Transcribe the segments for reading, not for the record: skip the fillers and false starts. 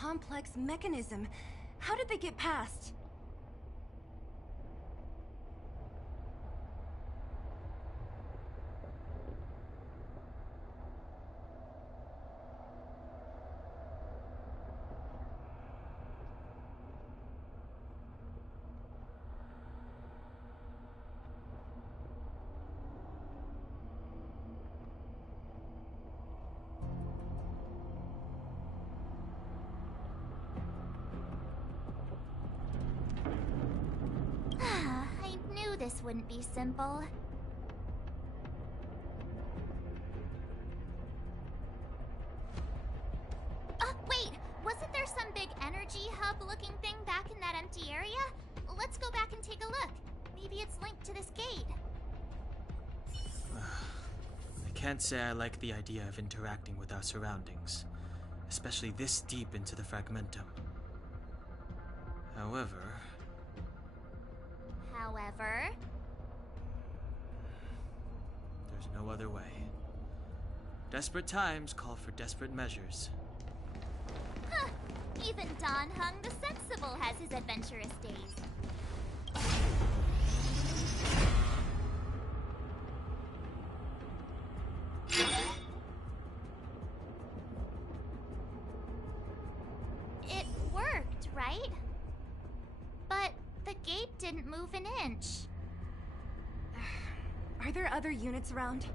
complex mechanism. How did they get past? This wouldn't be simple. Wait! Wasn't there some big energy hub-looking thing back in that empty area? Let's go back and take a look. Maybe it's linked to this gate. I can't say I like the idea of interacting with our surroundings, especially this deep into the fragmentum. However, there's no other way. Desperate times call for desperate measures. Huh. Even Dan Heng the Sensible has his adventurous days. It worked, right? But the gate didn't move an inch. Are there other units around?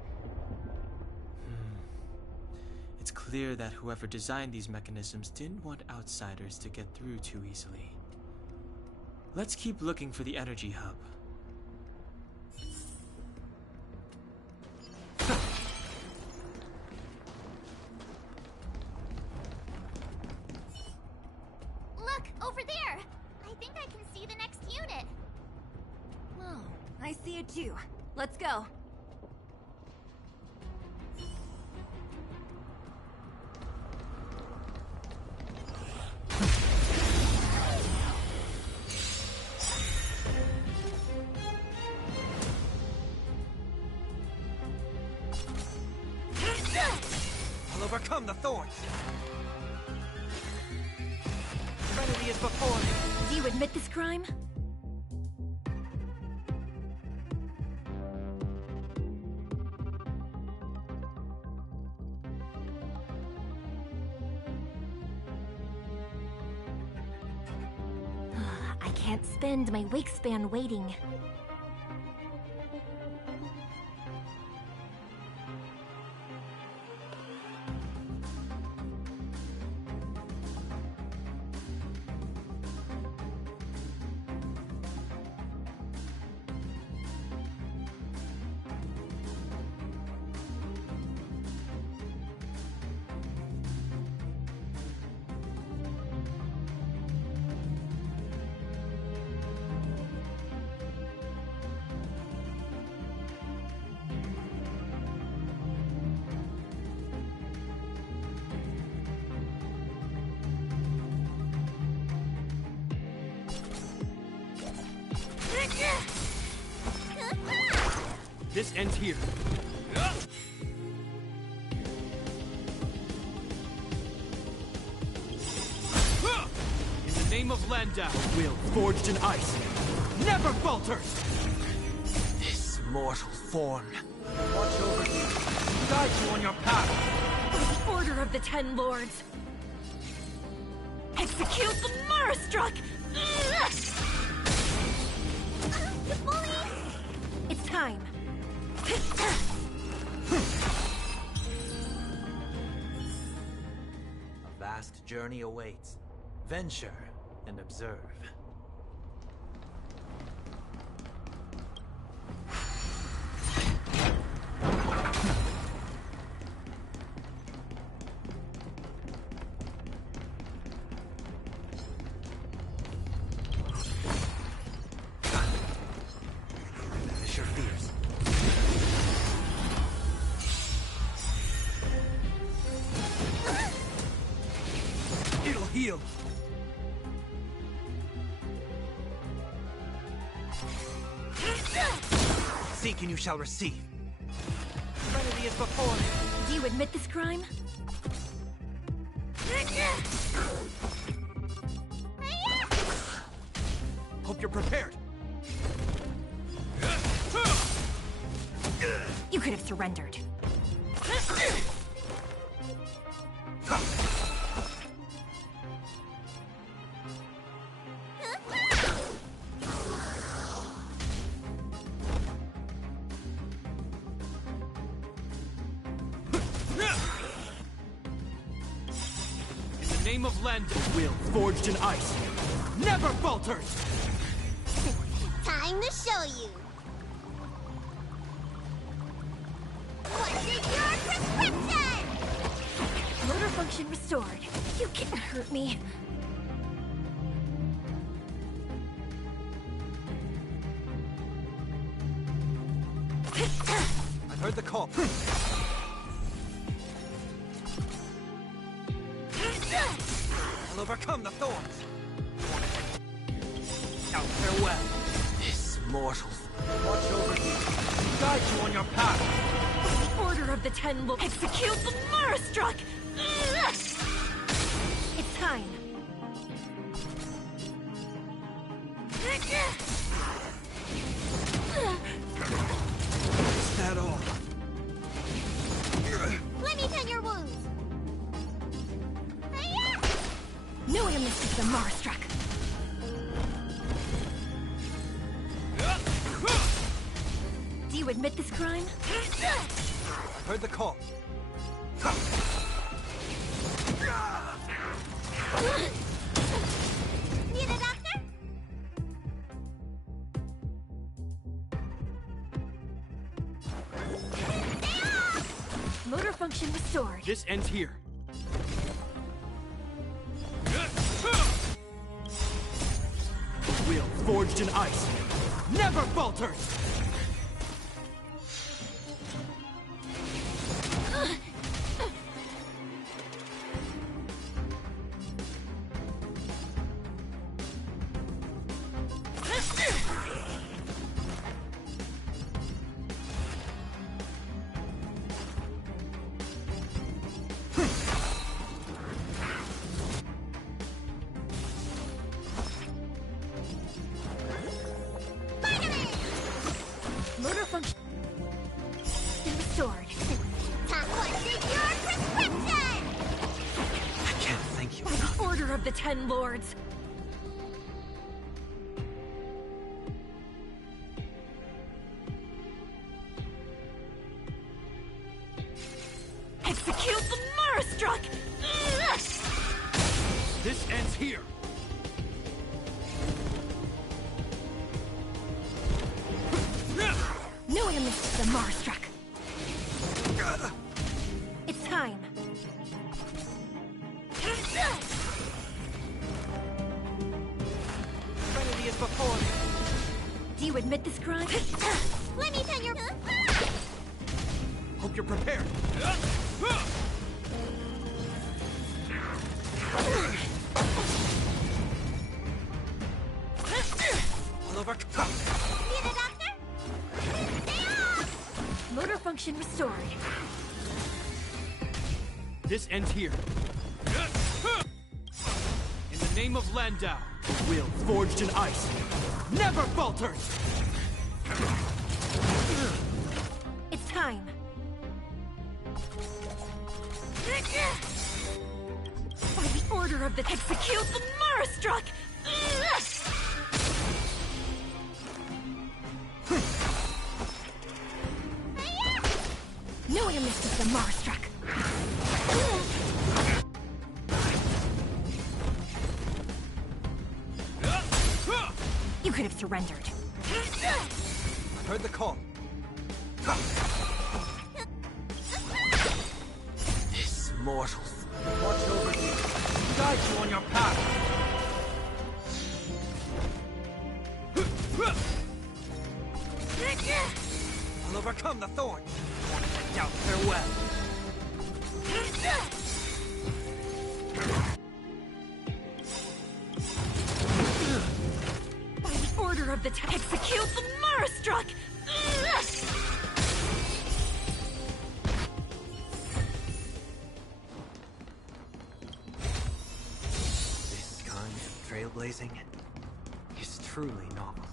It's clear that whoever designed these mechanisms didn't want outsiders to get through too easily. Let's keep looking for the energy hub. Look, over there! I think I can see the next unit. Oh, I see it too. Let's go. I'll overcome the thorns. Serenity is before me. Do you admit this crime? I can't spend my wake span waiting. This ends here. In the name of Landau, a will forged in ice never falters! This mortal form. Watch over you. Guide you on your path. By the order of the Ten Lords. Execute the Marastruck! You bully! It's time. A vast journey awaits. Venture and observe. Banish your fears. It'll heal. Seek and you shall receive. Serenity is before me. Do you admit this crime? you're prepared. You could have surrendered. In the name of Landa, will forged in ice never falters. Time to show you. What's in your prescription? Motor function restored. You can't hurt me. I've heard the call. I'll overcome the thorns. Now farewell. This mortals watch over you, guide you on your path. The Order of the Ten will execute the Marastruck! It's time. Is that all? Let me tend your wounds. No way to miss the Marastruck. Do you admit this crime? I've heard the call. Need a doctor? Motor function restored. This ends here. Will forged in ice never falters. Motor function restored. What's in your prescription? I can't thank you By the Order of the Ten Lords. Execute the Marastruck! This ends here. No way to miss the Marastruck. It's time. Serenity is before me. Do you admit this crime? Let me tend your... Hope you're prepared. I'll overcome. Need a doctor? Motor function restored. This ends here. In the name of Landau, will forged in ice never falters. It's time. By the Order of the execute the Marastruck! No way to miss the Marastruck. You could have surrendered. I've heard the call. This mortals watch over you, guide you on your path. I'll overcome the thorns. Now farewell. By the Order of the execute the Marastruck! This kind of trailblazing is truly novel.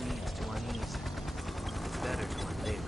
Leads to unease. It's better to unveil it.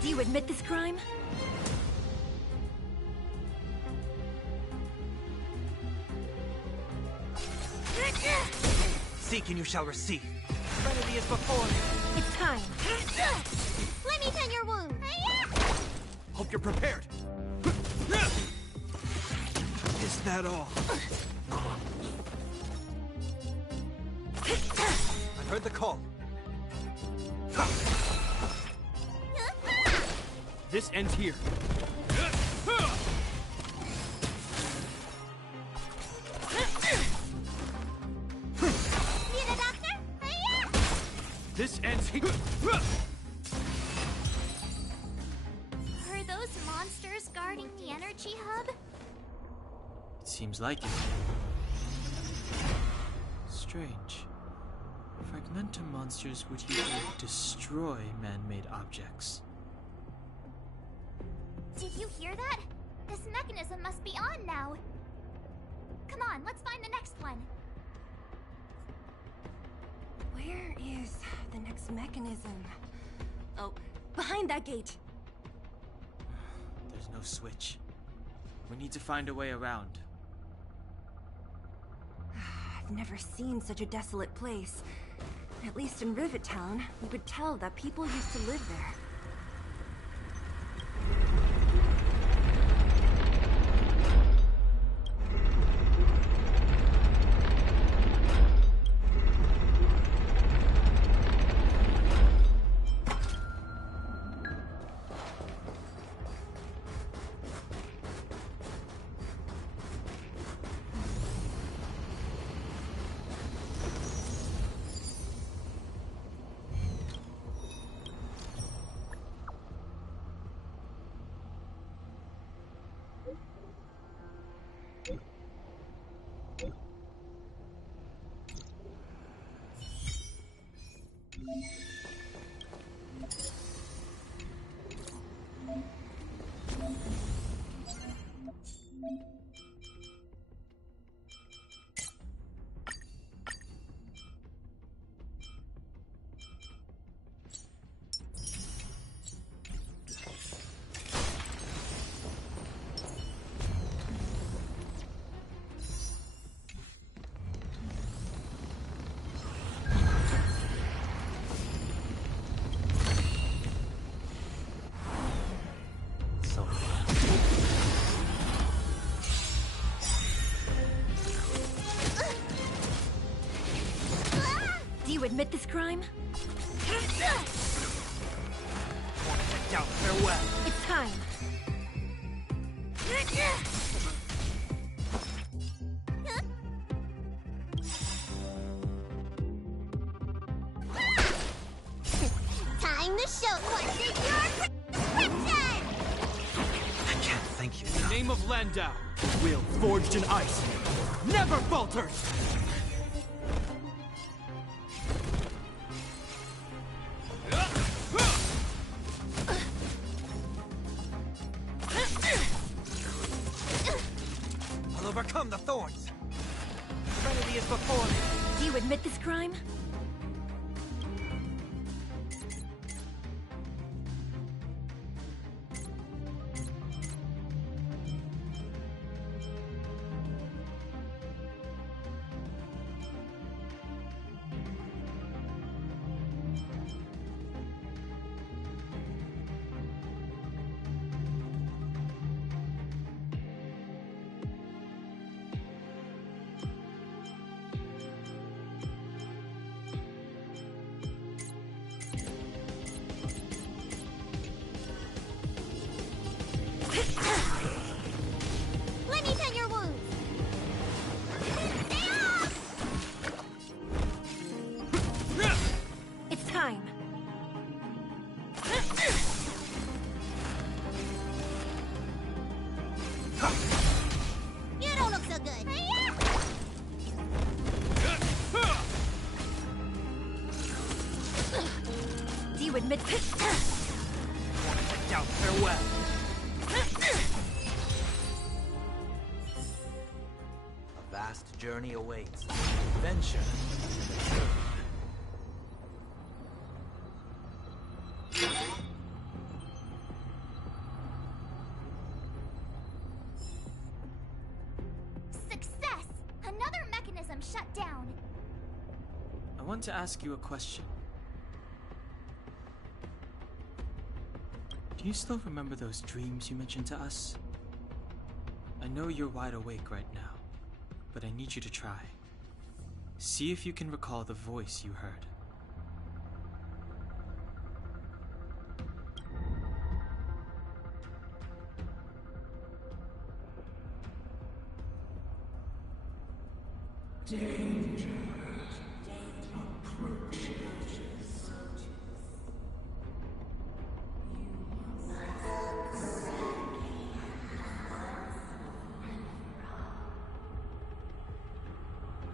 Do you admit this crime? Seek and you shall receive. Serenity is before me. It's time. Let me tend your wound. Hope you're prepared. Is that all? I heard the call. This ends here. Need a doctor? This ends here. Are those monsters guarding the energy hub? It seems like it. Strange. Fragmentum monsters would usually destroy man-made objects. Did you hear that? This mechanism must be on now. Come on, let's find the next one. Where is the next mechanism? Oh, behind that gate. There's no switch. We need to find a way around. I've never seen such a desolate place. At least in Rivet Town, you could tell that people used to live there. Do you admit this crime? Out, farewell. It's time. Time to show what's in your prescription! I can't thank you In the enough. name of Landau, will forged in ice never falters! I'll overcome the thorns. Serenity is before me. Do you admit this crime? admit to... Down farewell. A vast journey awaits. Venture. Success! Another mechanism shut down. I want to ask you a question. Do you still remember those dreams you mentioned to us? I know you're wide awake right now, but I need you to try. See if you can recall the voice you heard.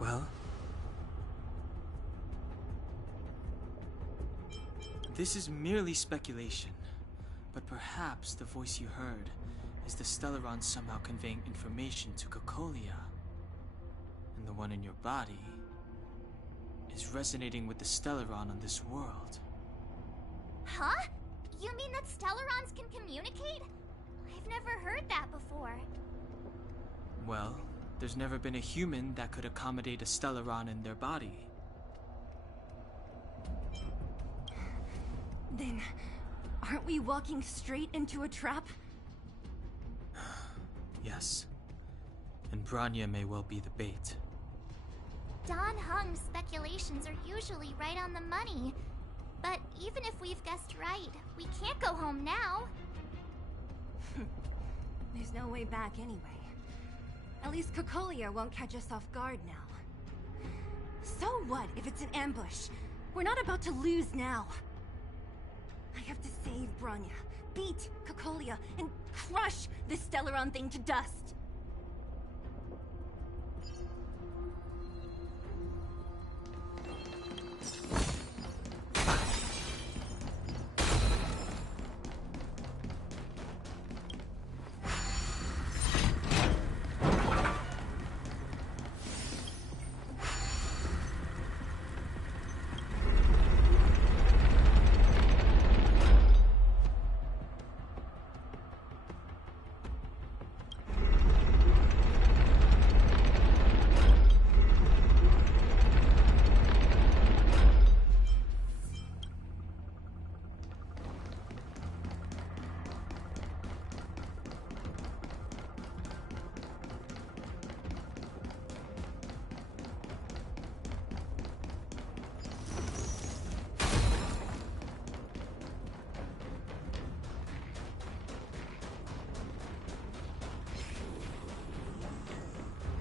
Well, this is merely speculation, but perhaps the voice you heard is the Stellaron somehow conveying information to Cocolia, and the one in your body is resonating with the Stellaron on this world. Huh? You mean that Stellarons can communicate? I've never heard that before. Well, there's never been a human that could accommodate a Stellaron in their body. Then, aren't we walking straight into a trap? Yes. And Branya may well be the bait. Don Hung's speculations are usually right on the money. But even if we've guessed right, we can't go home now. There's no way back anyway. At least Cocolia won't catch us off guard now. So what if it's an ambush? We're not about to lose now. I have to save Branya, beat Cocolia, and crush this Stellaron thing to dust.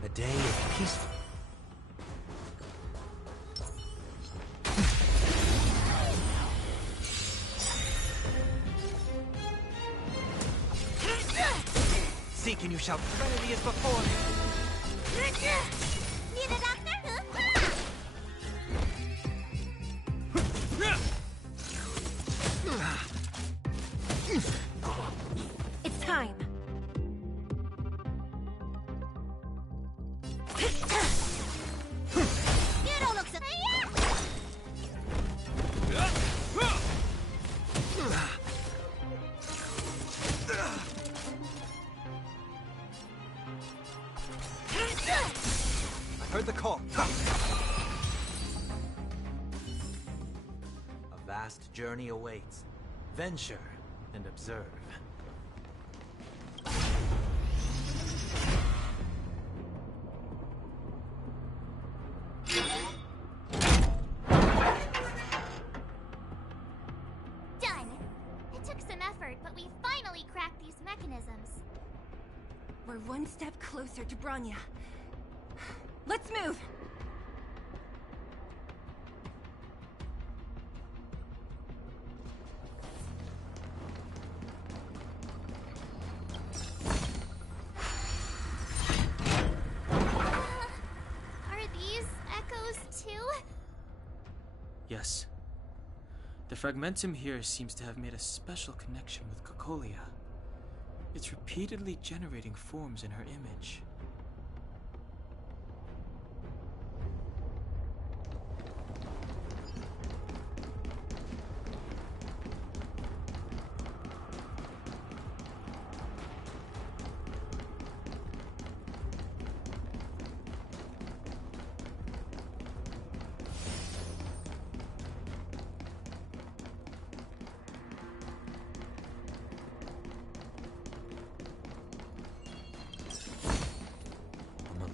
A day of peaceful. Seek and you shall trinity as before me. Need a doctor? It's time. You don't look so... I heard the call. A vast journey awaits. Venture and observe. Done. It took some effort, but we finally cracked these mechanisms. We're one step closer to Branya. Let's move! Are these echoes too? Yes. The fragmentum here seems to have made a special connection with Cocolia. It's repeatedly generating forms in her image.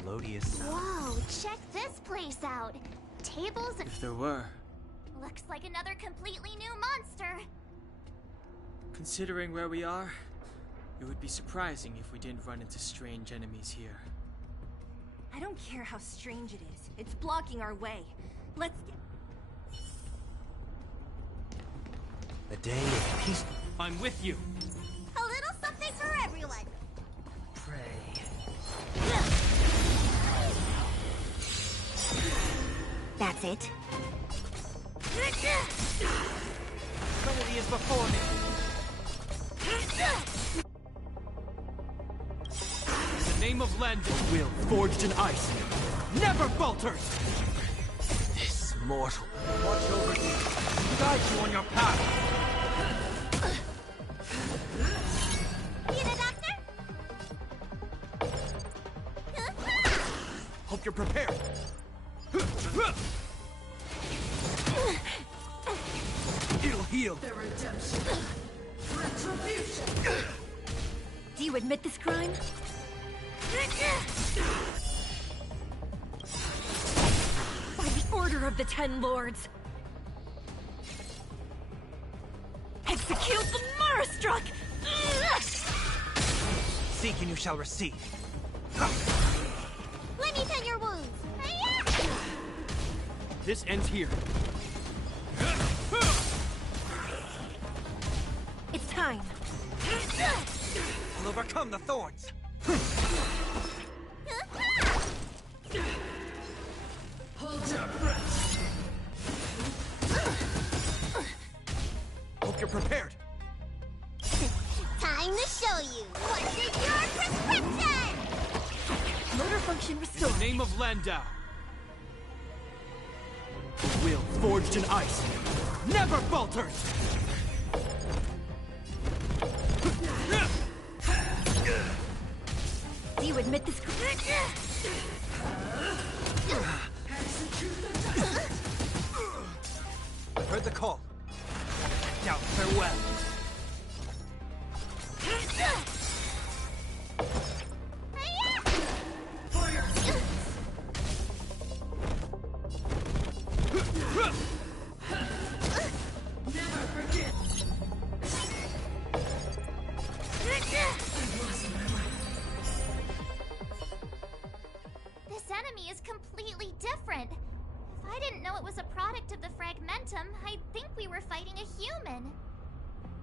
Melodious. Whoa, check this place out. Tables and... If there were, Looks like another completely new monster. considering where we are, it would be surprising if we didn't run into strange enemies here. I don't care how strange it is. It's blocking our way. Let's get... A day of peace. I'm with you. A little something for everyone. Pray. That's it. Trinity is before me. In the name of Lenda, a will forged in ice never falters. This mortal. Watch over you. Guide you on your path. Need a doctor? Hope you're prepared. It'll heal. Do you admit this crime? By the order of the Ten Lords! Execute the Marastruck! Seek and you shall receive. Let me tend your wounds. This ends here. It's time. We'll overcome the thorns. Hope you're prepared. Time to show you. What's in your prescription? Motor function In restored. the name of Landau. A will forged in ice never falters. Do you admit this I've heard the call. Now farewell. This enemy is completely different. If I didn't know it was a product of the fragmentum, I'd think we were fighting a human.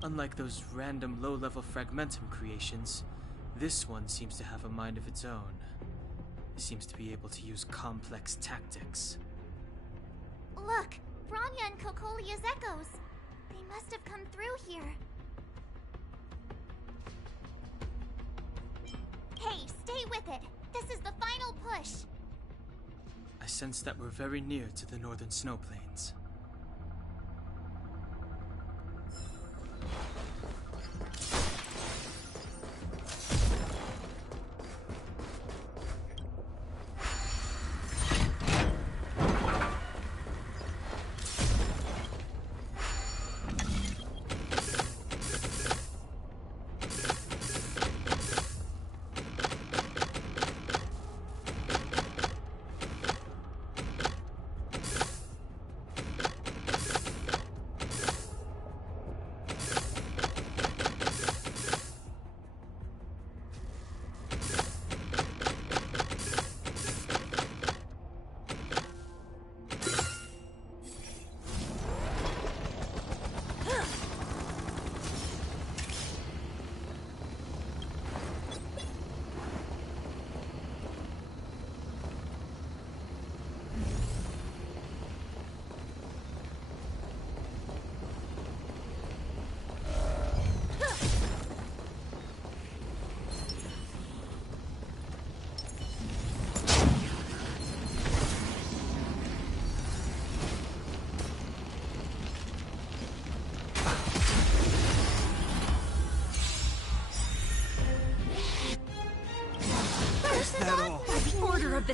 Unlike those random low-level fragmentum creations, this one seems to have a mind of its own. It seems to be able to use complex tactics. Look, Branya and Cocolia's echoes. They must have come through here. Hey, stay with it. This is the final push. I sense that we're very near to the northern snow plains.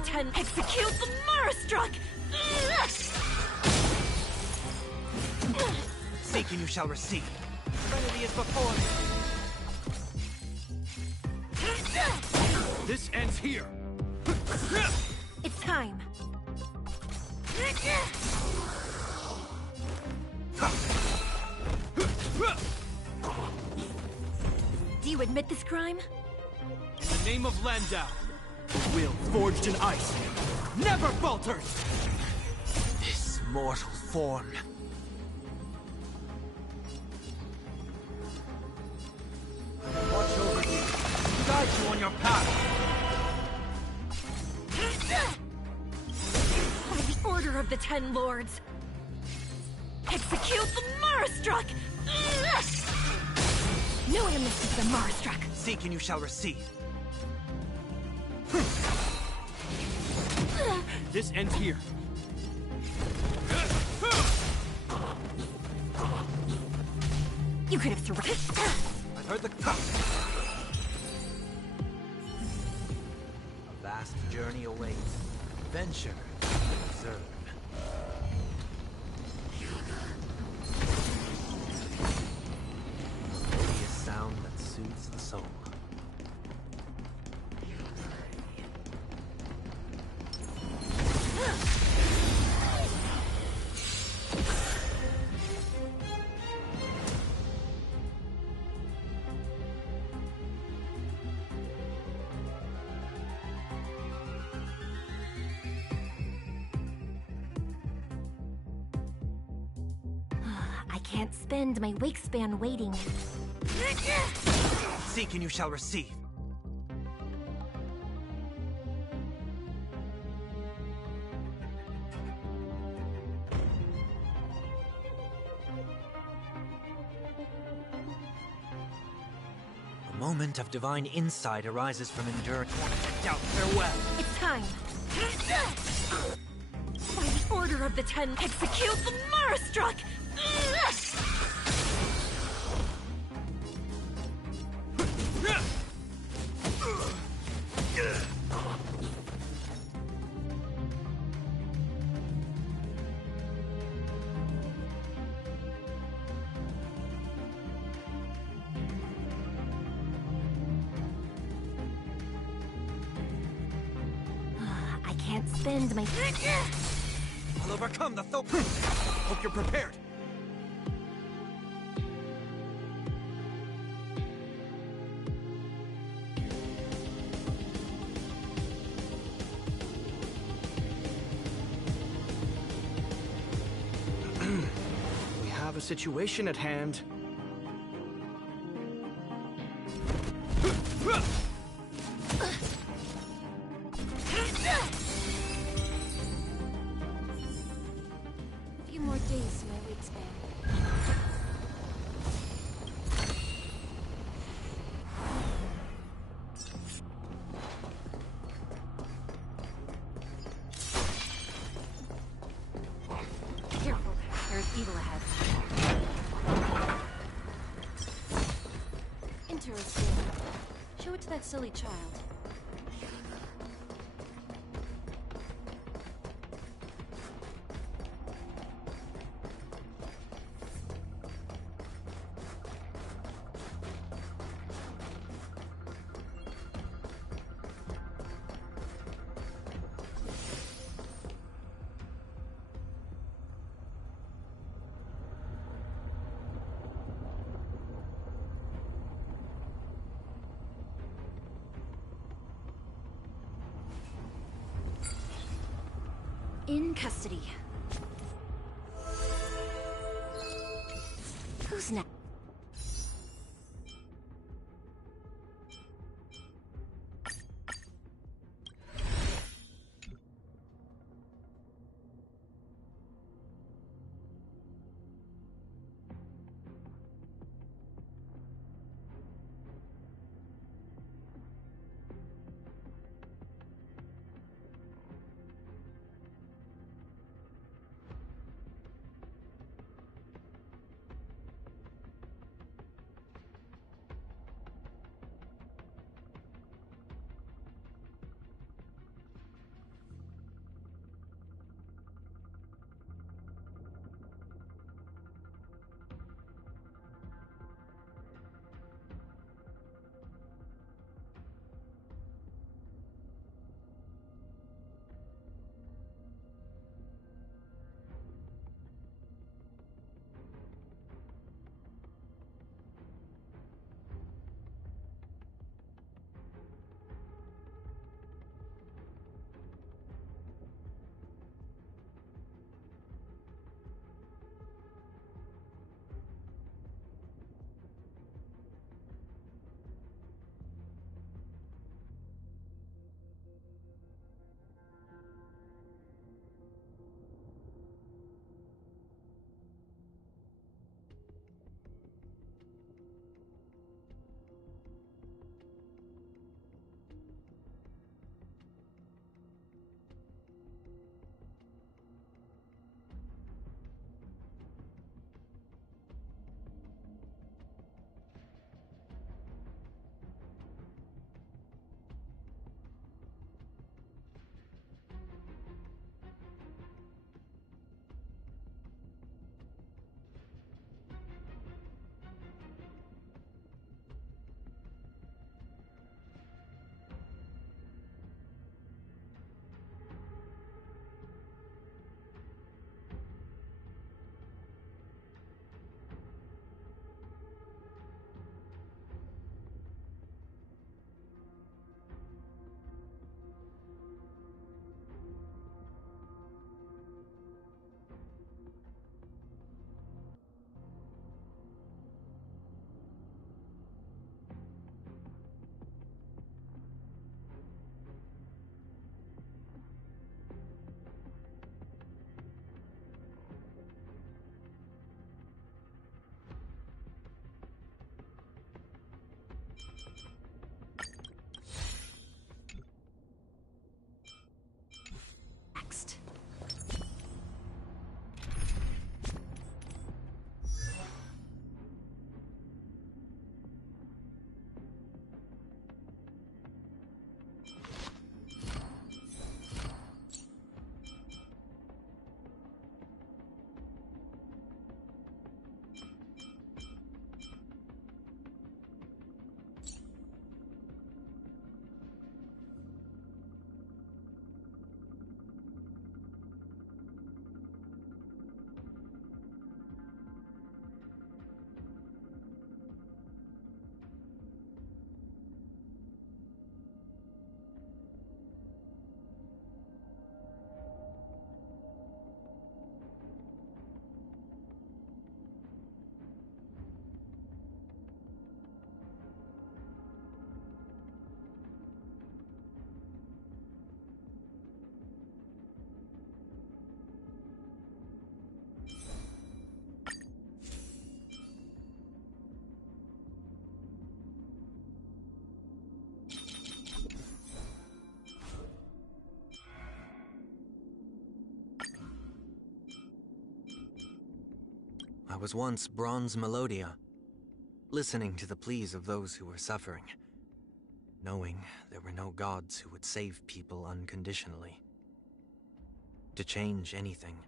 Ten. Execute the Marastruck! Seek and you shall receive. Serenity is before me. This ends here. It's time. Do you admit this crime? In the name of Landau, the will forged in ice never falters! This mortal form. Watch over you. Guide you on your path. By the order of the Ten Lords, execute the Marastruck! No amnesty for the Marastruck! Seek and you shall receive. This ends here. You could have surrendered. I've heard the A vast journey awaits. Venture. Observe. A melodious sound that soothes the soul. I can't spend my wake span waiting. Seek and you shall receive. A moment of divine insight arises from enduring. Doubt, farewell. It's time. By the order of the Ten, execute the Marastruck! I can't spend my... I'll overcome the Thop. Hope you're prepared. We have a situation at hand. A few more days to my wake span. Careful, there's evil ahead. Interesting. Show it to that silly child. In custody. Who's next? I was once Bronze Melodia, listening to the pleas of those who were suffering, knowing there were no gods who would save people unconditionally. To change anything,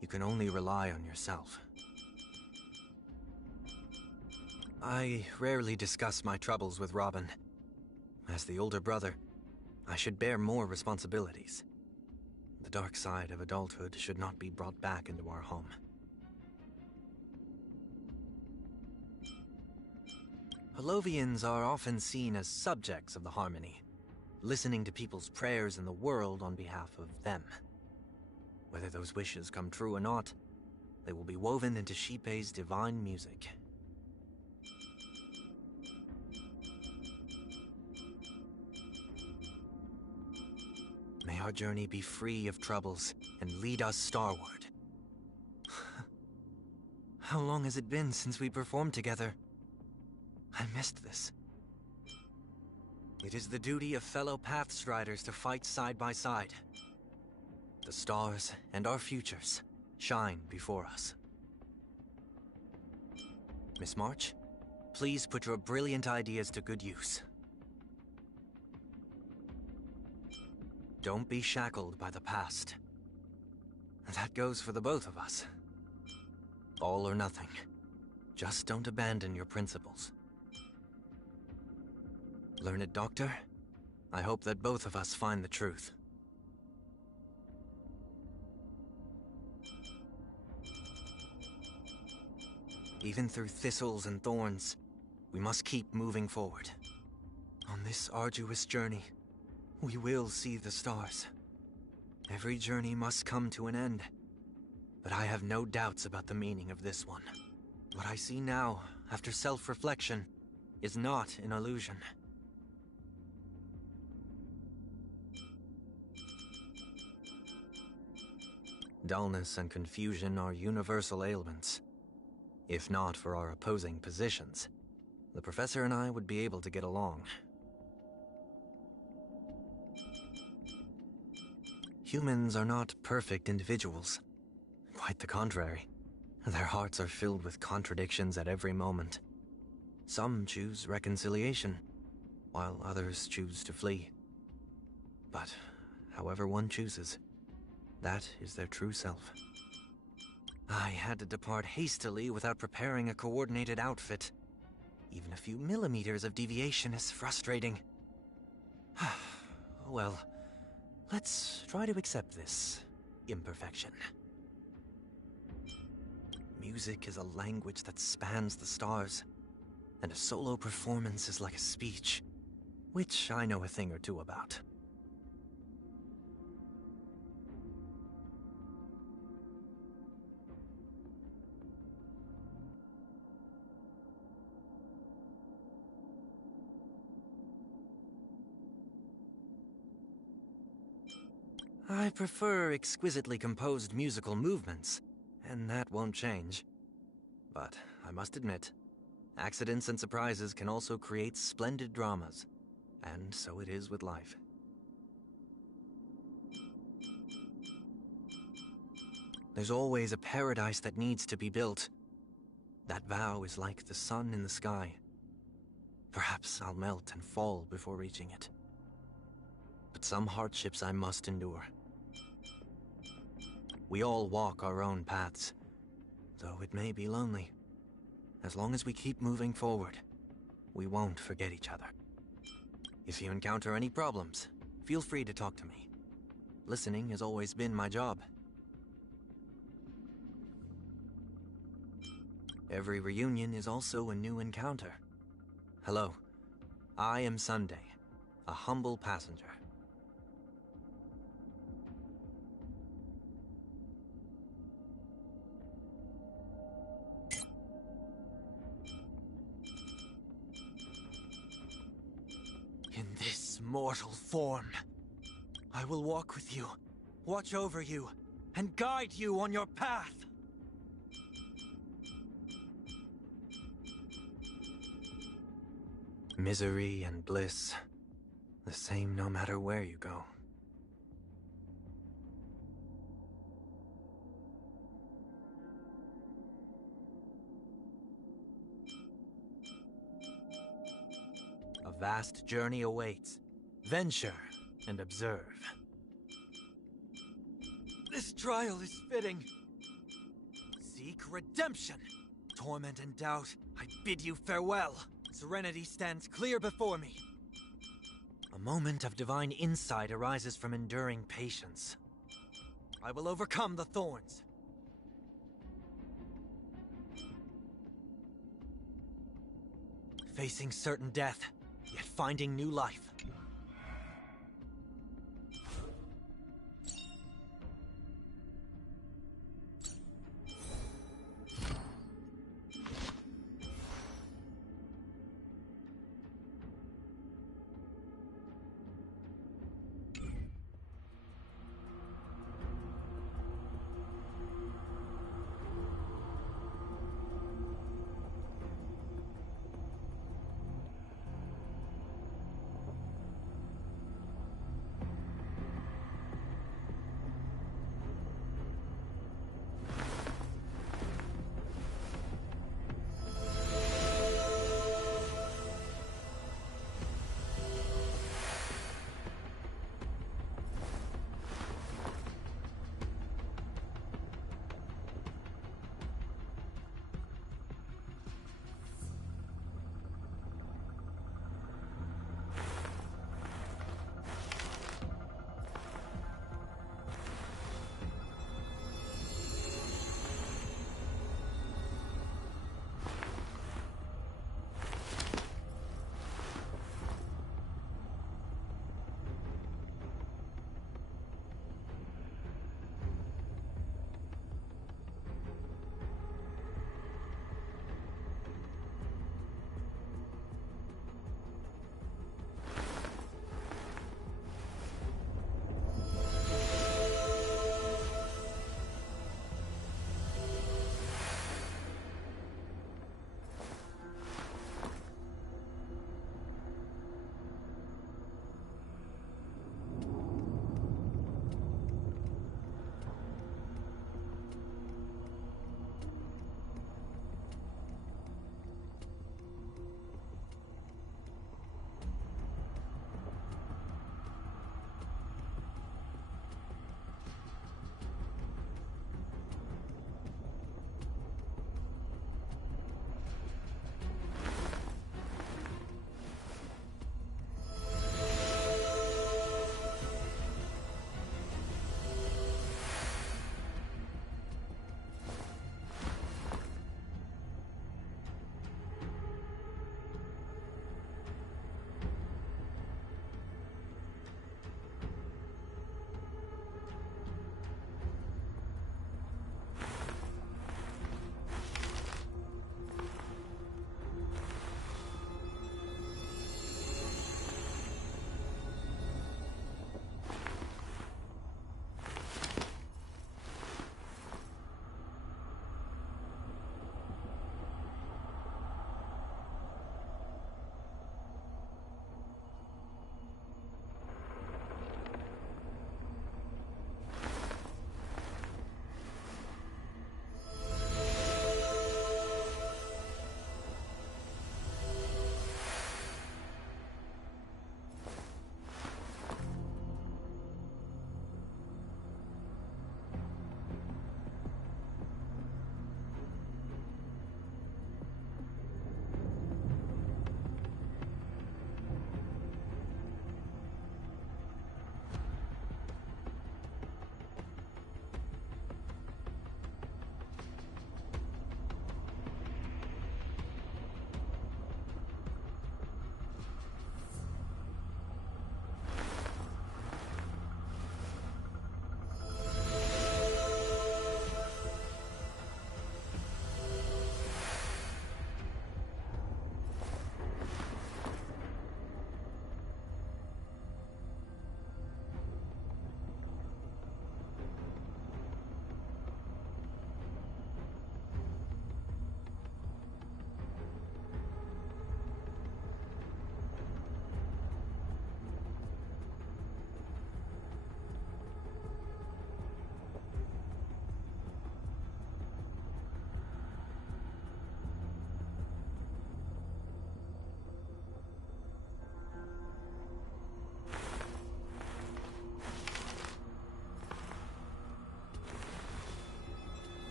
you can only rely on yourself. I rarely discuss my troubles with Robin. As the older brother, I should bear more responsibilities. The dark side of adulthood should not be brought back into our home. Holovians are often seen as subjects of the Harmony, listening to people's prayers in the world on behalf of them. Whether those wishes come true or not, they will be woven into Xipe's divine music. May our journey be free of troubles and lead us starward. How long has it been since we performed together? I missed this. It is the duty of fellow Pathstriders to fight side by side. The stars and our futures shine before us. Miss March, please put your brilliant ideas to good use. Don't be shackled by the past. That goes for the both of us. All or nothing. Just don't abandon your principles. Learned Doctor, I hope that both of us find the truth. Even through thistles and thorns, we must keep moving forward. On this arduous journey, we will see the stars. Every journey must come to an end, but I have no doubts about the meaning of this one. What I see now, after self-reflection, is not an illusion. Dullness and confusion are universal ailments. If not for our opposing positions, the Professor and I would be able to get along. Humans are not perfect individuals. Quite the contrary. Their hearts are filled with contradictions at every moment. Some choose reconciliation, while others choose to flee. But however one chooses, that is their true self. I had to depart hastily without preparing a coordinated outfit. Even a few millimeters of deviation is frustrating. Well, let's try to accept this imperfection. Music is a language that spans the stars, and a solo performance is like a speech, which I know a thing or two about. I prefer exquisitely composed musical movements, and that won't change. But I must admit, accidents and surprises can also create splendid dramas, and so it is with life. There's always a paradise that needs to be built. That vow is like the sun in the sky. Perhaps I'll melt and fall before reaching it. But some hardships I must endure. We all walk our own paths, though it may be lonely. As long as we keep moving forward, we won't forget each other. If you encounter any problems, feel free to talk to me. Listening has always been my job. Every reunion is also a new encounter. Hello, I am Sunday, a humble passenger. In this mortal form, I will walk with you, watch over you, and guide you on your path. Misery and bliss, the same no matter where you go. vast journey awaits. Venture and observe. This trial is fitting. Seek redemption. Torment and doubt, I bid you farewell. Serenity stands clear before me. A moment of divine insight arises from enduring patience. I will overcome the thorns. Facing certain death, yet finding new life.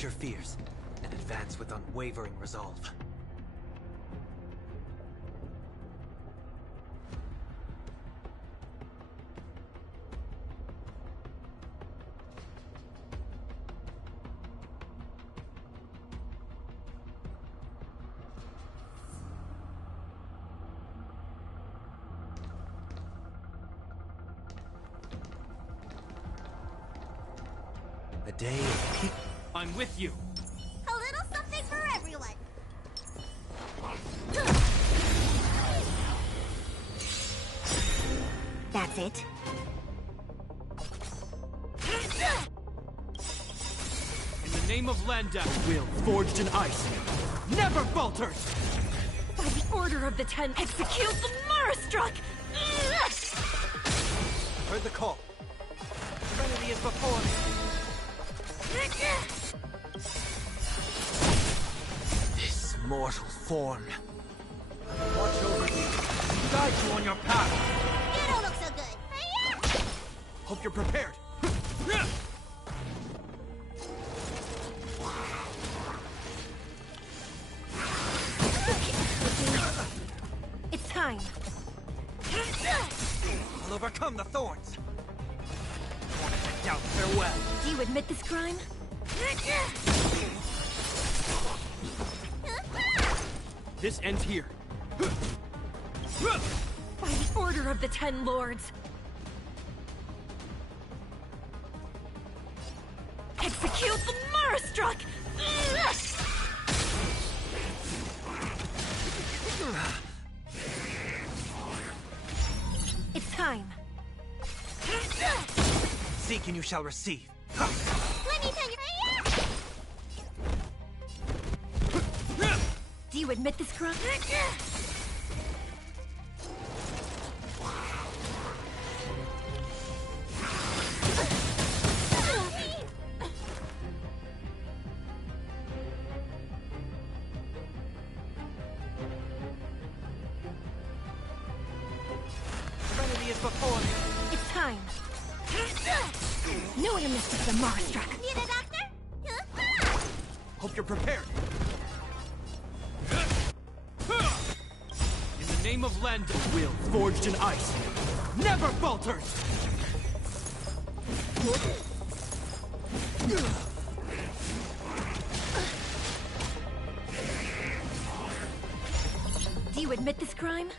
Face your fears and advance with unwavering resolve. A day of peace. I'm with you. A little something for everyone. That's it. In the name of Landau, will forged in ice never falters. By the order of the Ten, execute the Marastruck! Heard the call. Serenity is before me. This mortal form. Watch over you. Guide you on your path. You don't look so good. Hope you're prepared. It's time. I'll overcome the thorns. Wanted to doubt farewell. Do you admit this crime? This ends here. By the order of the Ten Lords. Execute the Marastruck! It's time. Seek and you shall receive. Let me tell you. Do you admit this crime? Serenity is before me. It's time. No one missed the Marastruck. Need a doctor? Hope you're prepared. In the name of Landau, will forged in ice never falters. Do you admit this crime?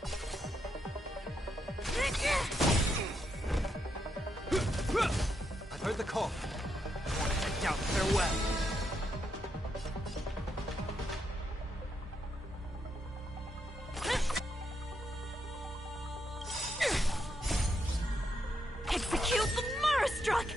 I've heard the call. Wanted to doubt farewell. Execute the Marastruck!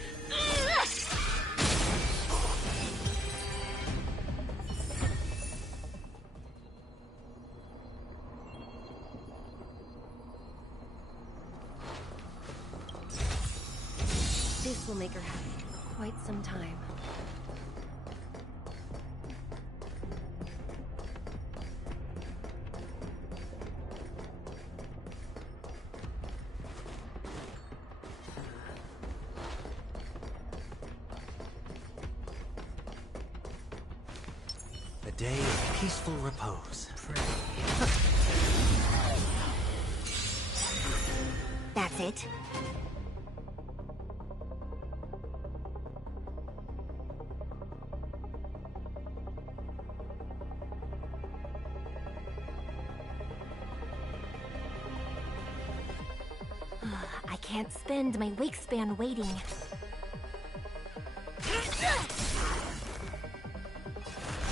This will make her happy for quite some time. A day of peaceful repose. That's it. I can't spend my wake span waiting.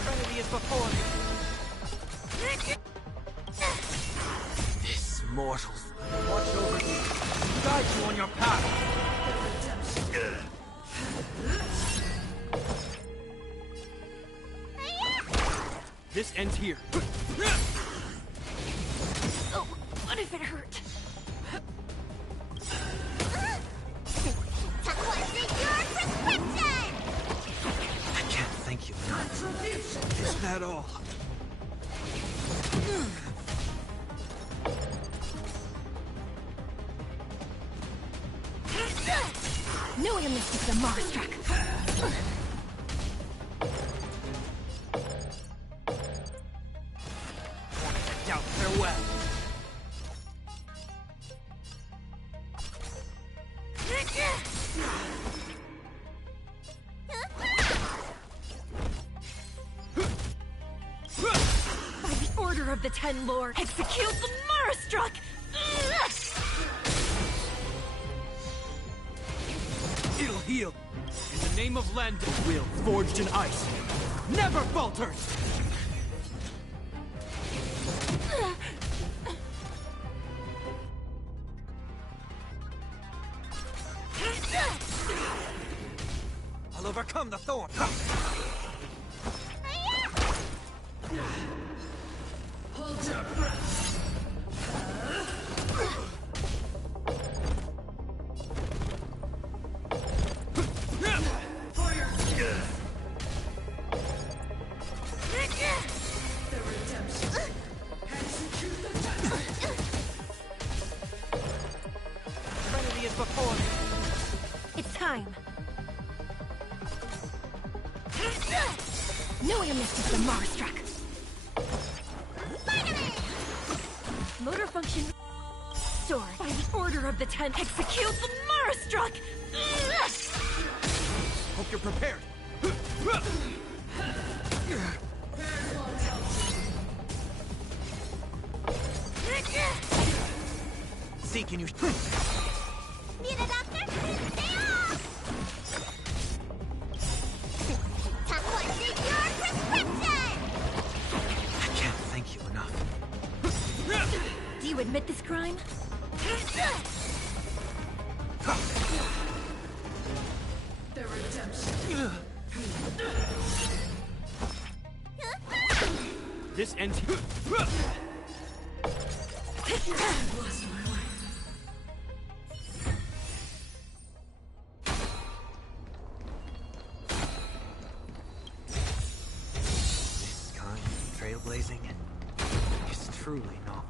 Serenity is before me. This mortal. Watch over you. Guide you on your path. This ends here. Oh, what if it hurt? I can't thank you enough. Is that all? No one missed the Marastruck. the Ten Lords, execute the Marastruck! It'll heal. In the name of Lenda, will forged in ice never falters! I'll overcome the thorn. Hold your breath. For your the redemption. Execute the judgment. Serenity is before me. It's time. No way to miss the Marastruck. Motor function restored. By the order of the Ten, execute the Marastruck! Hope you're prepared. See, can you... Need a doctor? Stay off! Top one to your prescription! I can't thank you enough. Do you admit this crime? The redemption. This ends here. Bless my life. This kind of trailblazing is truly novel.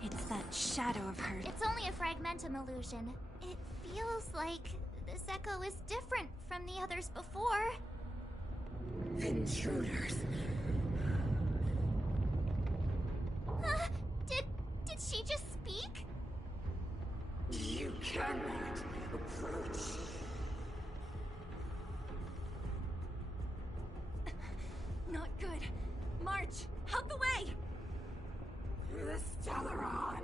It's that shadow of hers. It's only a fragmentum illusion. It feels like this echo is different from the others before. Intruders. Did she just speak? You cannot approach. Not good. March, out the way! The Stellaron.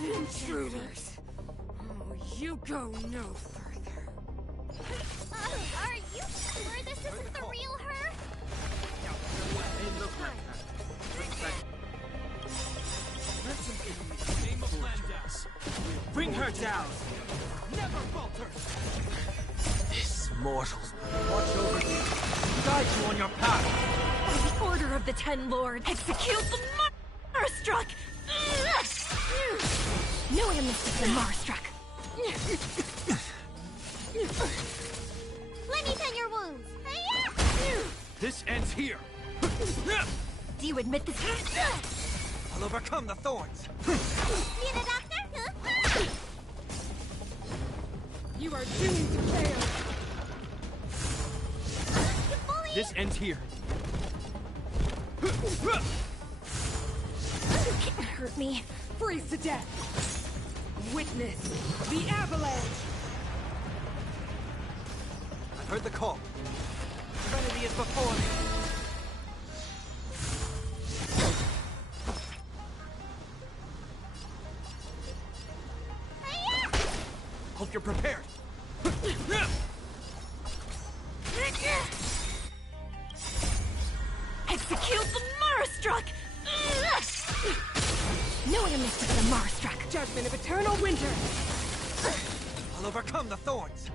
Intruders. Oh, you go no further. Are you sure this isn't the real her? They look like her. In the name of Lenda, bring her down. Never falters. This mortals watch over you, guide you on your path. By the order of the Ten Lords, execute the Marastruck! No way to miss the Marastruck. Let me tend your wounds. This ends here. Do you admit this? I'll overcome the thorns. Need a doctor? You are doomed to fail. This ends here. You can't hurt me. Freeze to death. Witness the avalanche. I've heard the call. Serenity is before me. Hope you're prepared. Execute the Marastruck! No way to miss the Marastruck. Judgment of eternal winter. I'll overcome the thorns.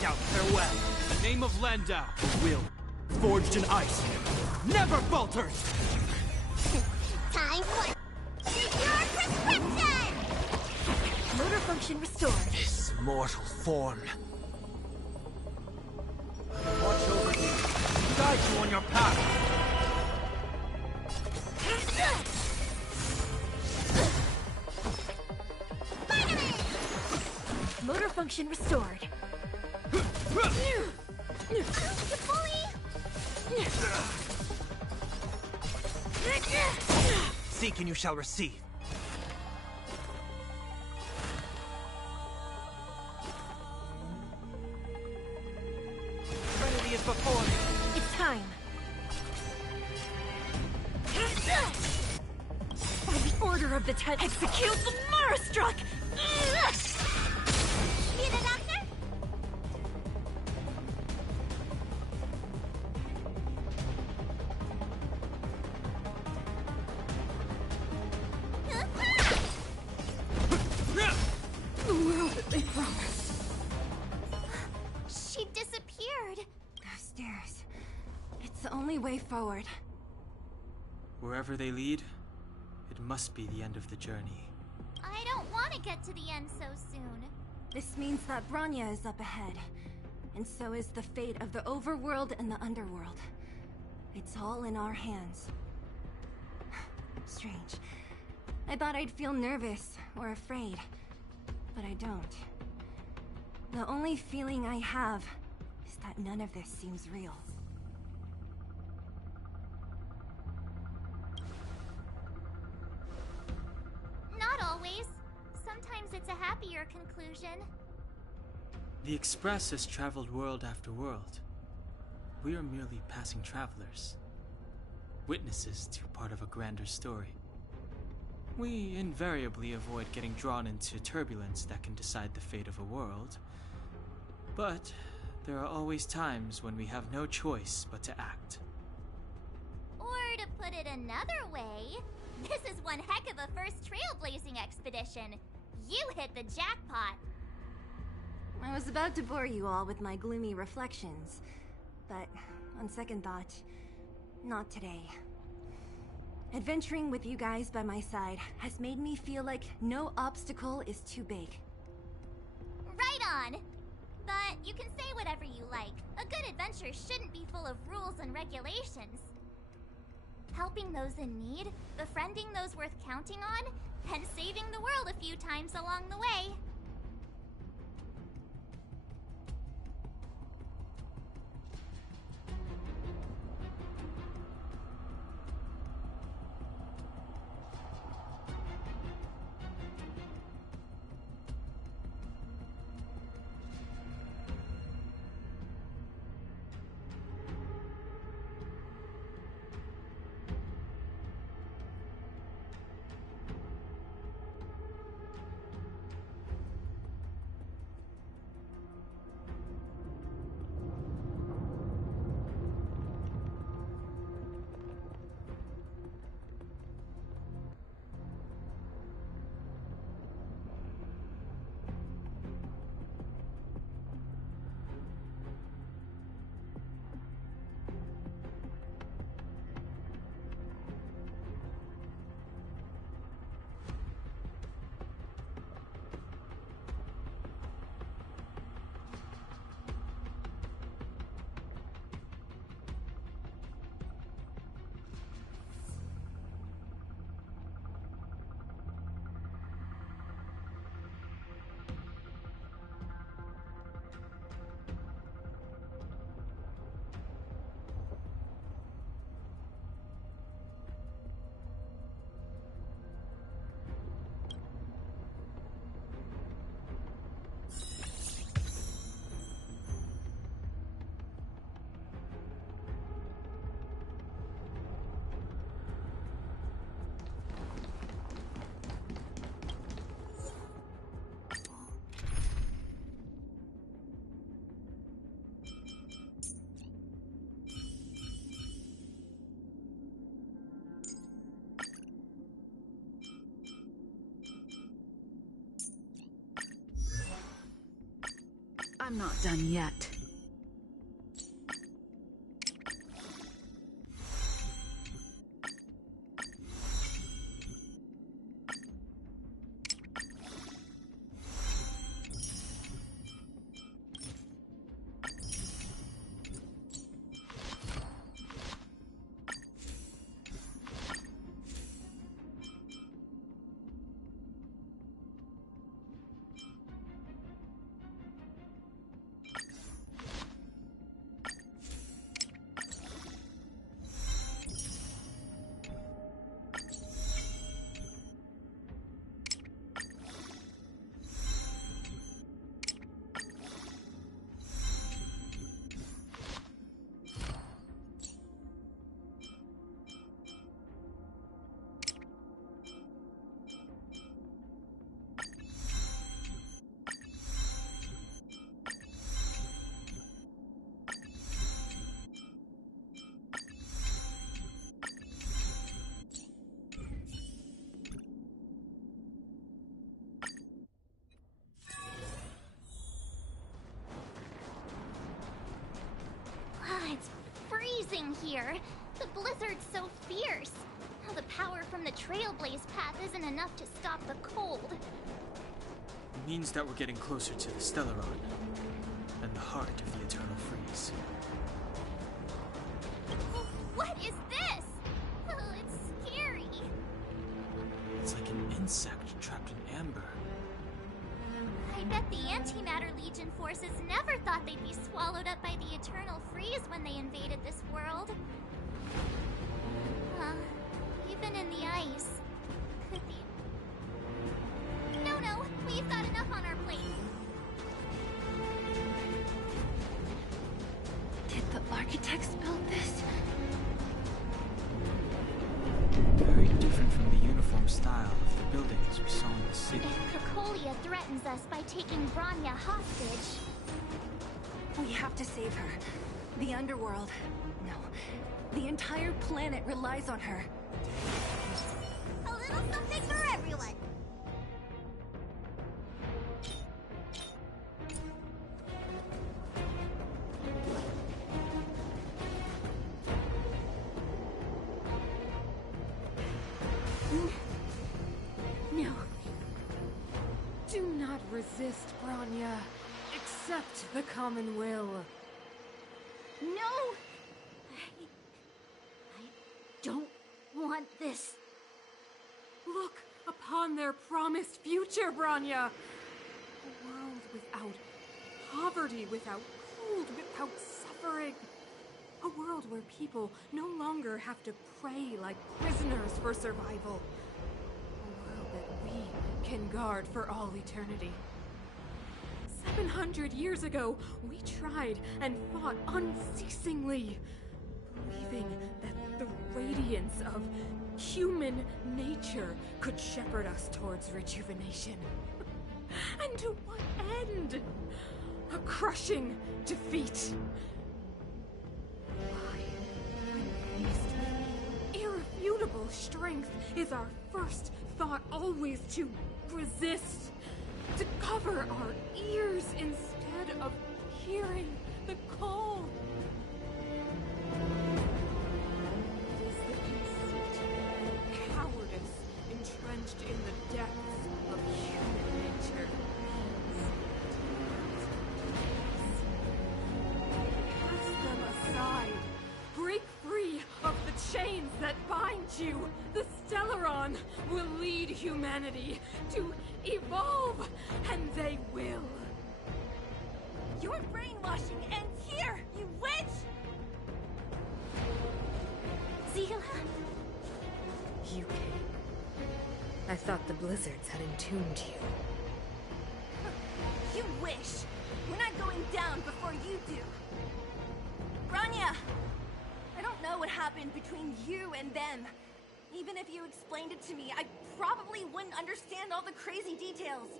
Doubt farewell. In the name of Lenda, will forged in ice never falters. Time I want your prescription! Motor function restored. This mortal form. Watch over you. Guide you on your path. Motor function restored. Seek and you shall receive. Serenity is before me. It's time. By the order of the Ten, execute the Marastruck! Need a doctor? The world that they promised. She disappeared. Those stairs. It's the only way forward. Wherever they lead, it must be the end of the journey. I don't want to get to the end so soon. This means that Branya is up ahead. And so is the fate of the overworld and the underworld. It's all in our hands. Strange. I thought I'd feel nervous or afraid, but I don't. The only feeling I have is that none of this seems real. Not always. Sometimes it's a happier conclusion. The Express has traveled world after world. We are merely passing travelers, witnesses to part of a grander story. We invariably avoid getting drawn into turbulence that can decide the fate of a world. But there are always times when we have no choice but to act. Or to put it another way, this is one heck of a first trailblazing expedition. You hit the jackpot. I was about to bore you all with my gloomy reflections, but on second thought, not today. Adventuring with you guys by my side has made me feel like no obstacle is too big. Right on. But you can say whatever you like. A good adventure shouldn't be full of rules and regulations. Helping those in need, befriending those worth counting on, and saving the world a few times along the way. I'm not done yet. freezing here. The blizzard's so fierce. The power from the Trailblaze path isn't enough to stop the cold. It means that we're getting closer to the Stellaron, and the heart of the Eternal Freeze. What is this? Oh, it's scary. It's like an insect trapped in amber. I bet the Antimatter Legion forces never thought they'd be swallowed up by the Eternal Freeze when they invaded this world. Even in the ice. Could the... No, we've got enough on our plate. Did the architects build this? Very different from the uniform style of the buildings we saw in the city. If Cocolia threatens us by taking Bronya hostage... We have to save her. The underworld. No. The entire planet relies on her. A little something for everyone. No. Do not resist, Bronya. Accept the common will. No! I don't want this. Look upon their promised future, Bronya! A world without poverty, without cold, without suffering. A world where people no longer have to pray like prisoners for survival. A world that we can guard for all eternity. 700 years ago, we tried and fought unceasingly, believing that the radiance of human nature could shepherd us towards rejuvenation. And to what end? A crushing defeat. Why, when faced with irrefutable strength, is our first thought always to resist? To cover our ears instead of hearing the call. It is the conceit and cowardice entrenched in the depths of human nature. Cast them aside. Break free of the chains that bind you. The Stellaron will lead humanity to evolve, and they will. Your brainwashing ends here, you witch! Zila? You came. I thought the blizzards had entombed you. You wish! We're not going down before you do! Bronya! I don't know what happened between you and them. Even if you explained it to me, I probably wouldn't understand all the crazy details.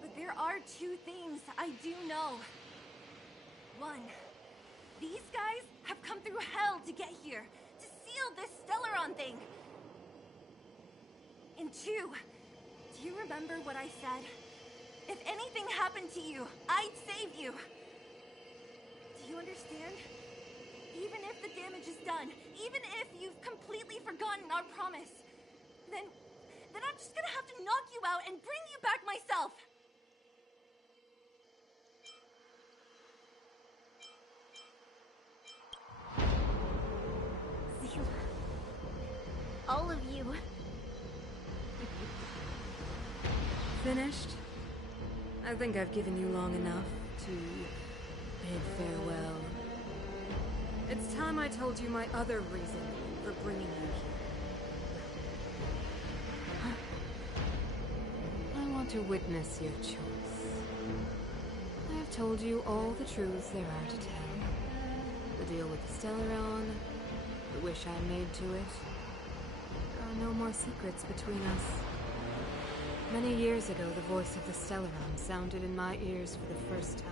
But there are two things I do know. One, these guys have come through hell to get here, to seal this Stellaron thing. And two, do you remember what I said? If anything happened to you, I'd save you. Do you understand? Even if the damage is done, even if you've completely forgotten our promise, then I'm just gonna have to knock you out and bring you back myself. Zila. All of you. Finished? I think I've given you long enough to bid farewell. It's time I told you my other reason for bringing you here. I want to witness your choice. I have told you all the truths there are to tell. The deal with the Stellaron, the wish I made to it. There are no more secrets between us. Many years ago, the voice of the Stellaron sounded in my ears for the first time.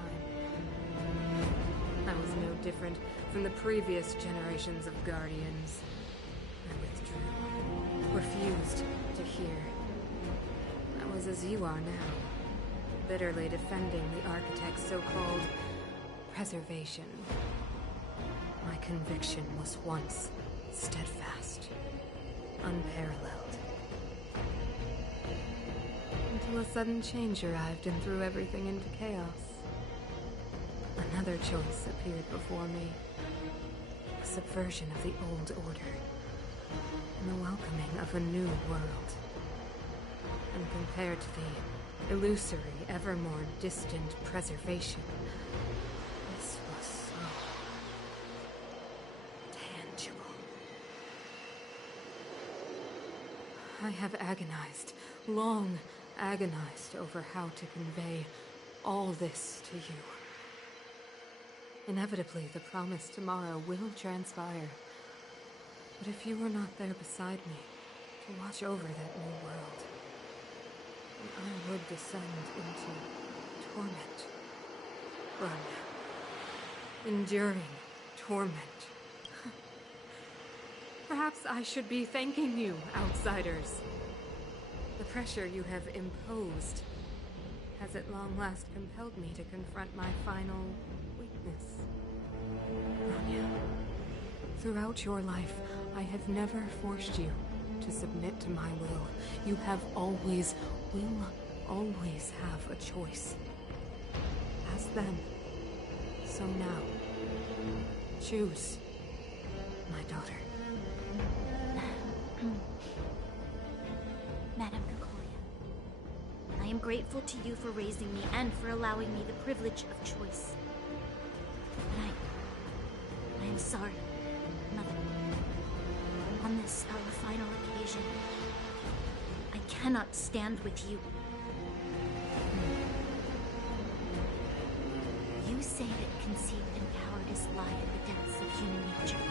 I was no different from the previous generations of Guardians. I withdrew, refused to hear. I was as you are now, bitterly defending the Architect's so-called preservation. My conviction was once steadfast, unparalleled. Until a sudden change arrived and threw everything into chaos. Another choice appeared before me. A subversion of the old order, and the welcoming of a new world. And compared to the illusory, ever more distant preservation, this was so tangible. I have agonized, long agonized over how to convey all this to you. Inevitably, the promised tomorrow will transpire. But if you were not there beside me, to watch over that new world, then I would descend into torment. Rania. Enduring torment. Perhaps I should be thanking you, outsiders. The pressure you have imposed has at long last compelled me to confront my final weakness. Rania, throughout your life, I have never forced you to submit to my will. You have always, will always have a choice. As then, so now. Choose, my daughter. Madame Cocolia, I am grateful to you for raising me and for allowing me the privilege of choice. But I am sorry, Mother. On this, our final occasion, I cannot stand with you. You say that conceit and cowardice lie in the depths of human nature.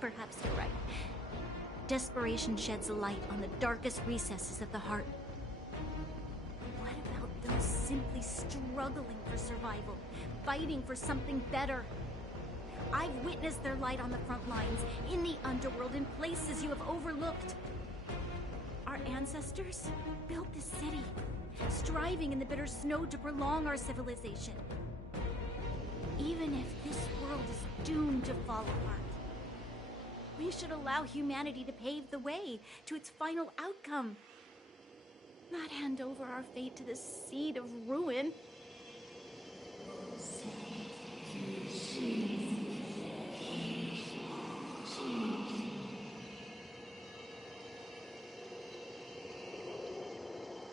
Perhaps you're right. Desperation sheds a light on the darkest recesses of the heart. What about those simply struggling for survival, fighting for something better? I've witnessed their light on the front lines, in the underworld, in places you have overlooked. Our ancestors built this city, striving in the bitter snow to prolong our civilization. Even if this world is doomed to fall apart, we should allow humanity to pave the way to its final outcome. Not hand over our fate to the seed of ruin.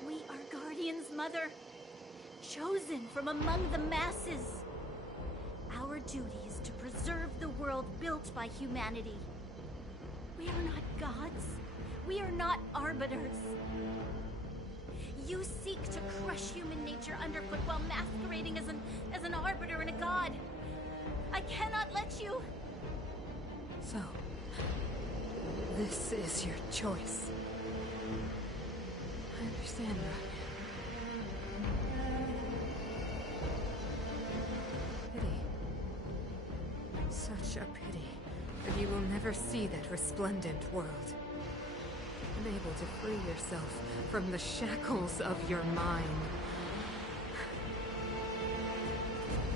We are guardians, Mother, chosen from among the masses. Our duty is to preserve the world built by humanity. We are not gods. We are not arbiters. You seek to crush human nature underfoot while masquerading as an arbiter and a god. I cannot let you. So, this is your choice. I understand, Rania. Pity. Such a pity that you will never see that resplendent world. Unable to free yourself from the shackles of your mind.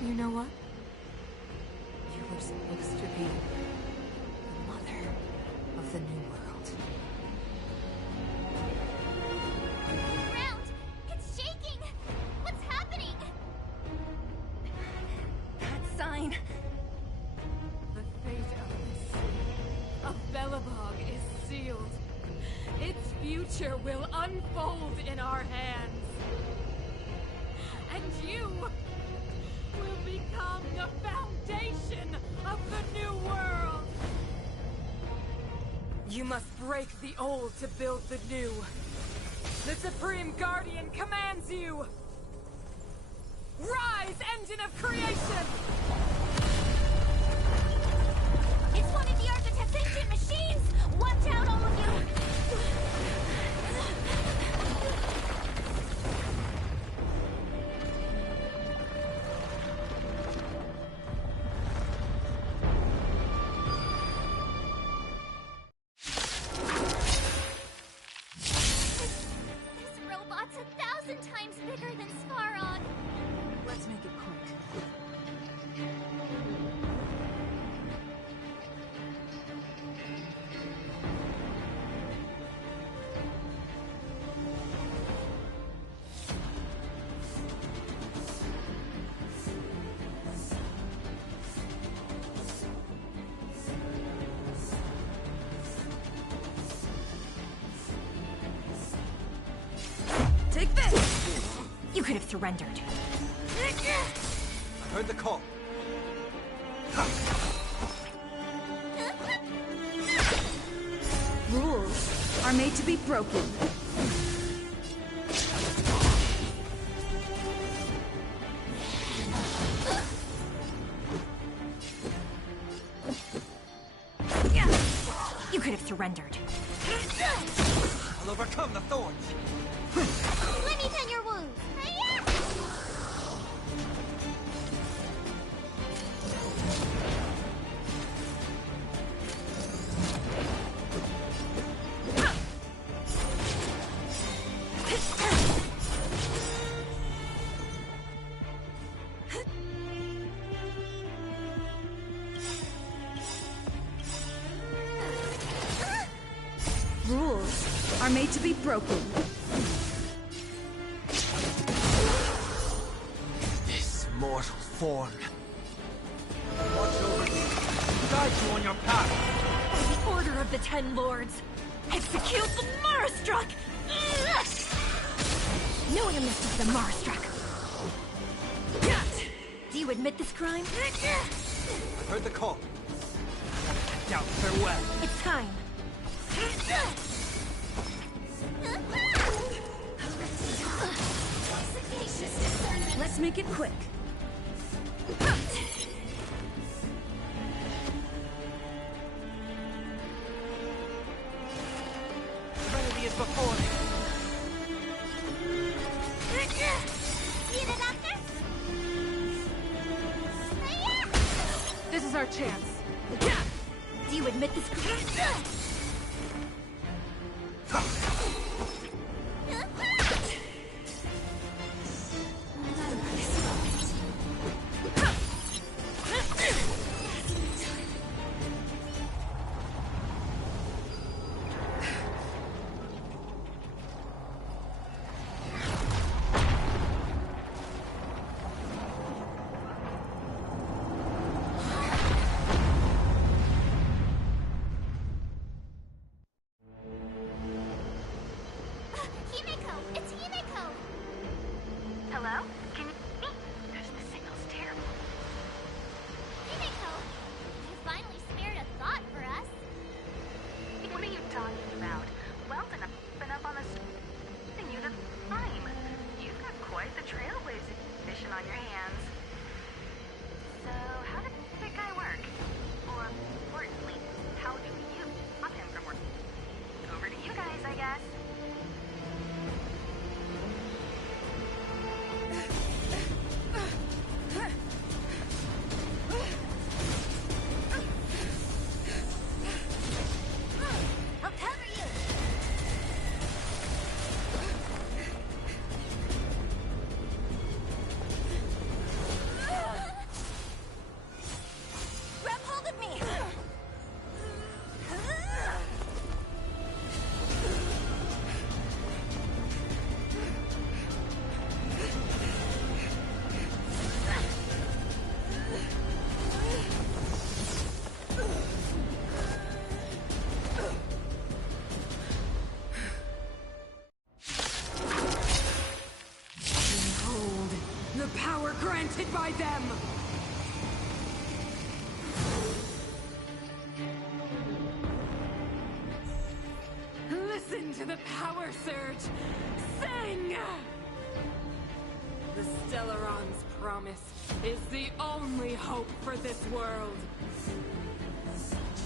You know what? You were supposed to be the mother of the new world. Ground! It's shaking! What's happening? That sign. The fate of this city, of Belobog, is sealed. Its future will unfold in our hands. And you will become the foundation of the new world. You must break the old to build the new. The Supreme Guardian commands you. Rise, engine of creation! It's one of the Architect's ancient machines! Watch out, all of you! This robot's 1,000 times bigger than Svarog. Let's make it quick. could have surrendered. I heard the call. Rules are made to be broken. You could have surrendered. I'll overcome the thorns. Let me tend your wounds. Rules are made to be broken. This mortal form. Watch over you. Guide you on your path. By the order of the Ten Lords, execute the Marastruck! No one amiss the Marastruck. Do you admit this crime? I heard the call. Now, farewell. It's time. Let's make it quick. Serenity is before me. Need a doctor? This is our chance. Do you admit this crime? Hello? Can you hear me? The signal's terrible. Himeko, you finally spared a thought for us. What are you talking about? Weldon up and up on the and you to climb. You've got quite the trailblazing mission on your hands. So, how did that guy work? Or, importantly, how do you stop him from working? Over to you guys, I guess. I'll cover you. Grab hold of me! Behold, the power granted by them! Listen to the power surge! Sing! The Stellaron's promise is the only hope for this world.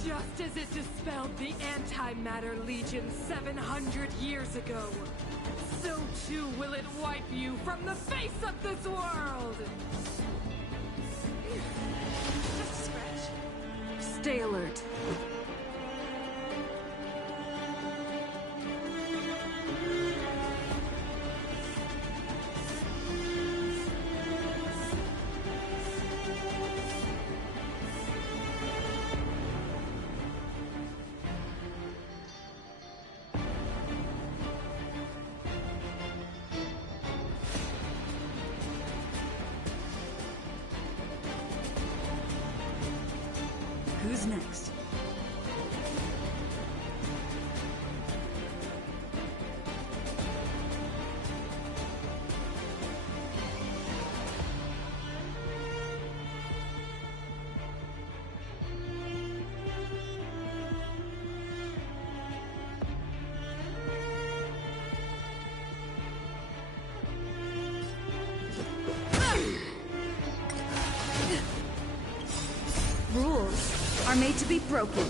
Just as it dispelled the Antimatter Legion 700 years ago, so too will it wipe you from the face of this world! Just a scratch. Stay alert. Who's next? made to be broken.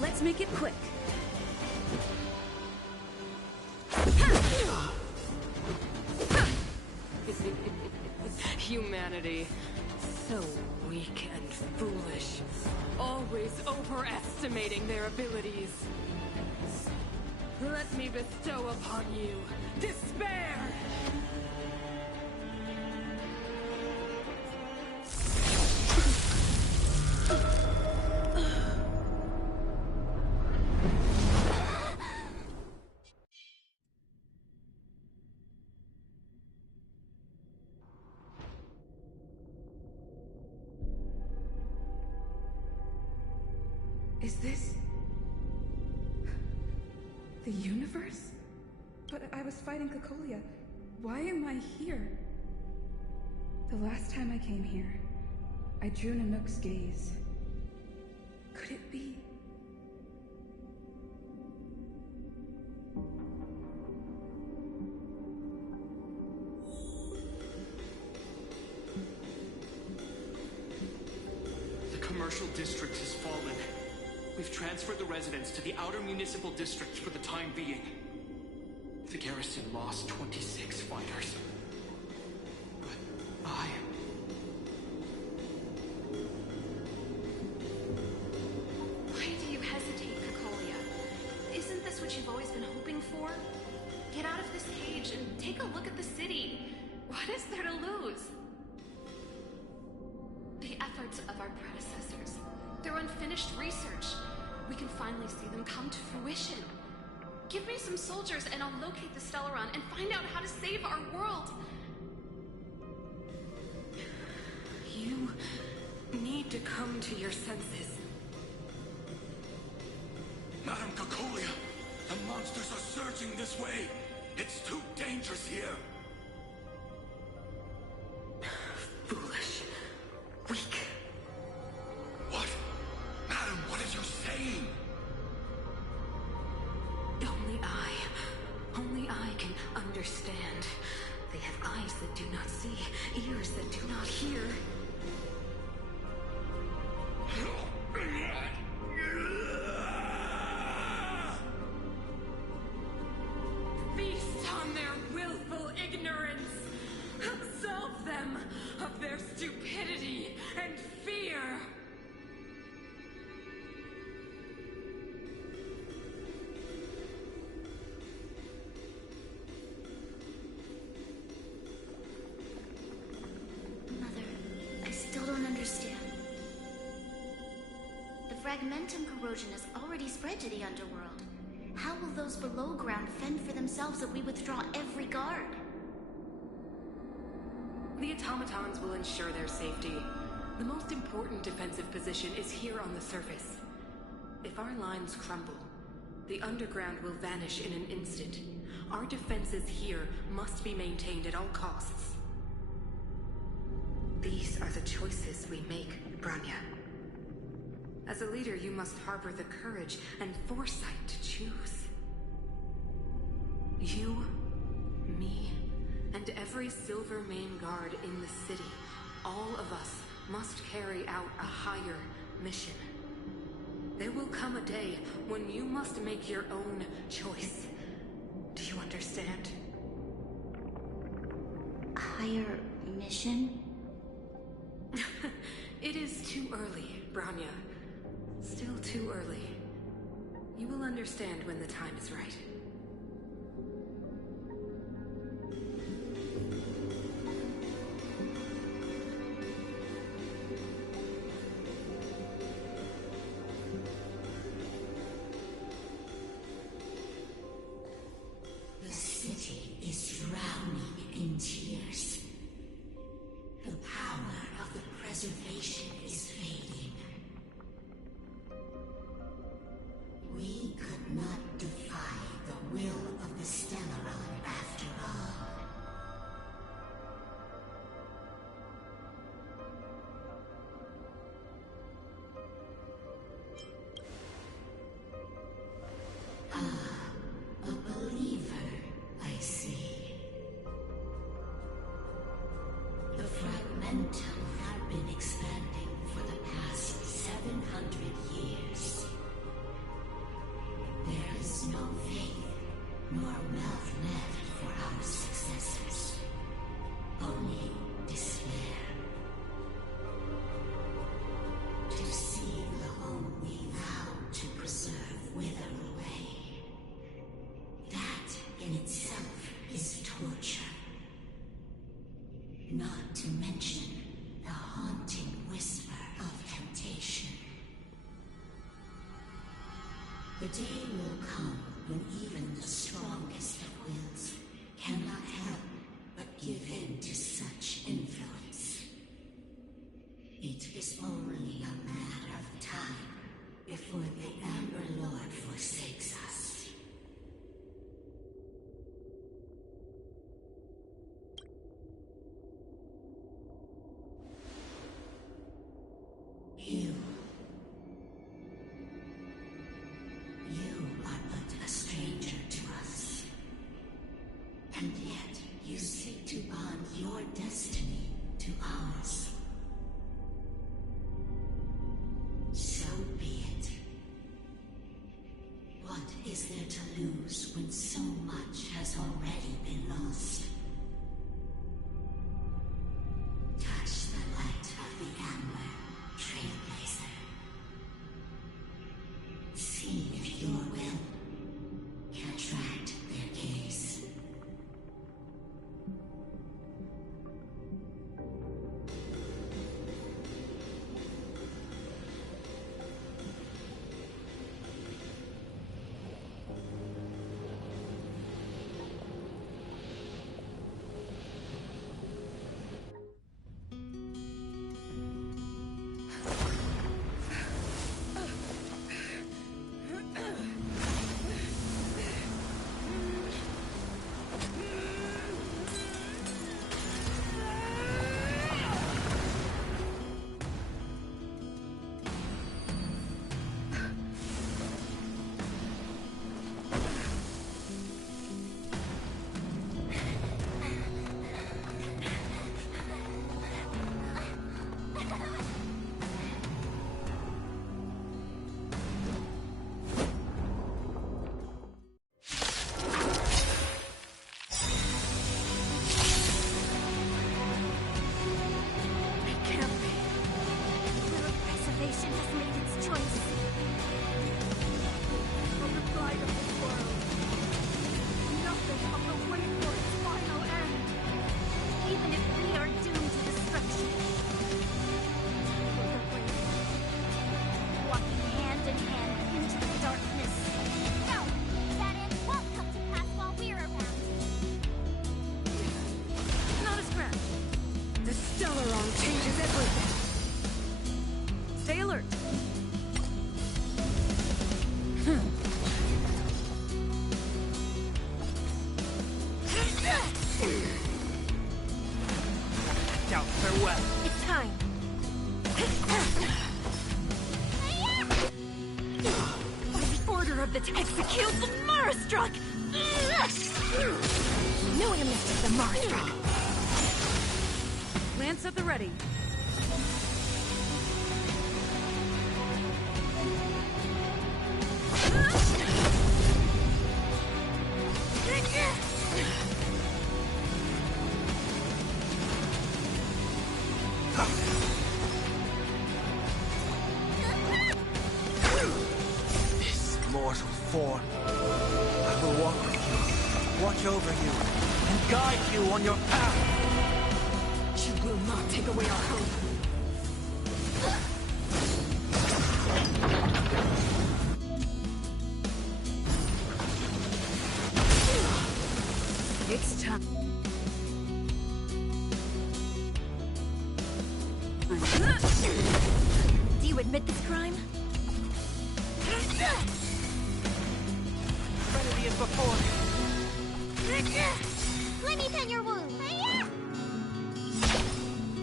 Let's make it quick. Humanity. So weak and foolish. Always overestimating their abilities. Let me bestow upon you despair! Is this... the universe? But I was fighting Cocolia. Why am I here? The last time I came here, I drew Nanook's gaze. Could it be? The commercial district has fallen. We've transferred the residents to the outer municipal districts for the time being. The garrison lost 26 fighters. But Why do you hesitate, Cocolia? Isn't this what you've always been hoping for? Get out of this cage and take a look at the city. What is there to lose? The efforts of our predecessors, their unfinished research. We can finally see them come to fruition. Give me some soldiers and I'll locate the Stellaron and find out how to save our world. You need to come to your senses. Madam Cocolia, the monsters are surging this way. It's too dangerous here. Foolish. Weak. What? Madam, what are you saying? Only I can understand. They have eyes that do not see, ears that do not hear. Feast on their willful ignorance! Absolve them of their stupidity and fear! Fragmentum corrosion has already spread to the underworld. How will those below ground fend for themselves if we withdraw every guard? The automatons will ensure their safety. The most important defensive position is here on the surface. If our lines crumble, the underground will vanish in an instant. Our defenses here must be maintained at all costs. These are the choices we make, Branya. As a leader, you must harbor the courage and foresight to choose. You, me, and every Silvermane guard in the city, all of us must carry out a higher mission. There will come a day when you must make your own choice. Do you understand? A higher mission? It is too early, Branya. Still too early. You will understand when the time is right. The city is drowning in tears. The power of the preservation is fading. We could not defy the The day will come when even the strongest of wills cannot help but give in to such influence. It is only a matter of time before the Amber Lord forsakes us. You are but a stranger to us. And yet you seek to bond your destiny to ours. So be it. What is there to lose when so much has already been lost? Touch the light of the Amber, Trailblazer. See if your will can attract their gaze. Execute the Marastruck! Knew I missed the Marastruck! Lance at the ready. Mortal form. I will walk with you, watch over you, and guide you on your path. You will not take away our hope. It's time. Do you admit this crime? Trinity is before me. Let me pen your wound.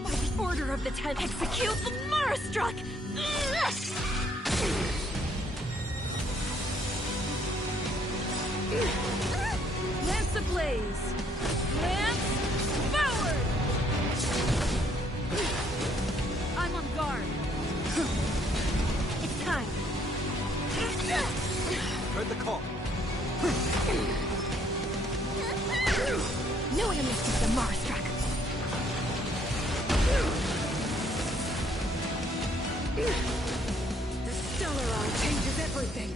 By the order of the Ten, execute the Marastruck! Lance ablaze! Lance forward! I'm on guard. It's time. Heard the call. Knew I missed the Marastruck! The Stellaron changes everything.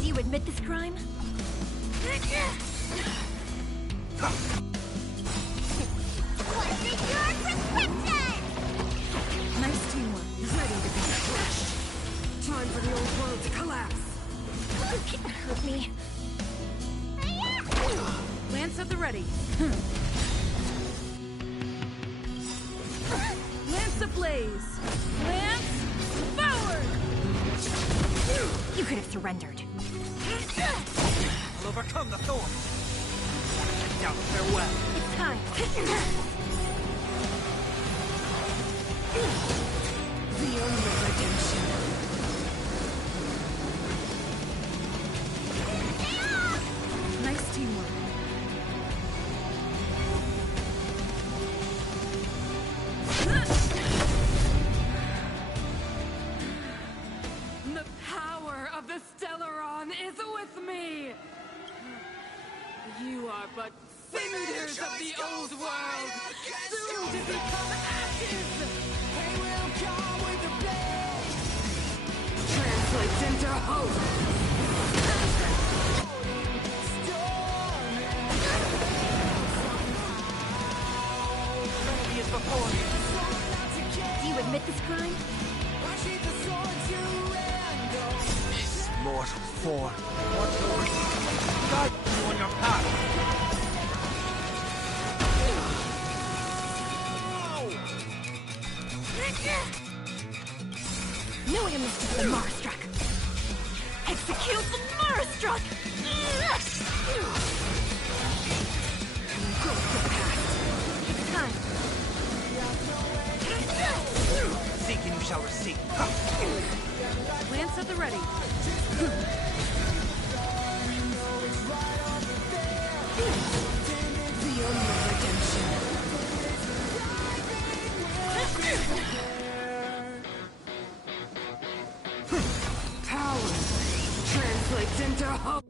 Do you admit this crime? What's in your prescription? Nice teamwork. Ready to be crushed. Time for the the ready. Lance ablaze. Lance forward! You could have surrendered. We'll overcome the thorn. Get down, farewell. It's time. The only redemption. Nice teamwork. The power of the Stellaron is with me! You are but cinders of the old world, soon to become ashes! They will come with the blaze! Translates into hope! He is before you. Do you admit this crime? This mortal form. Watch over you. Guide you on your path. Knew it must have been Marstruck. Execute the Marstruck! It's time. Seek and you shall receive. Lance at the ready. The only redemption. Power translates into hope.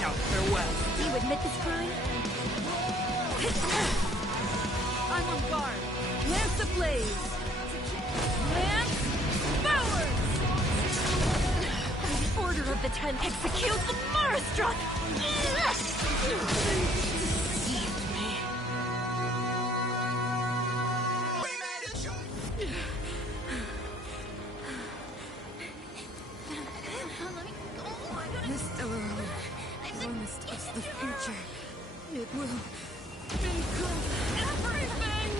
Now, farewell. Do you admit this crime? I'm on guard. Lance ablaze. Lance forward! By the order of the Ten, execute the Marstruck! Deceived me. This Stellaron promised us the future. It will include everything!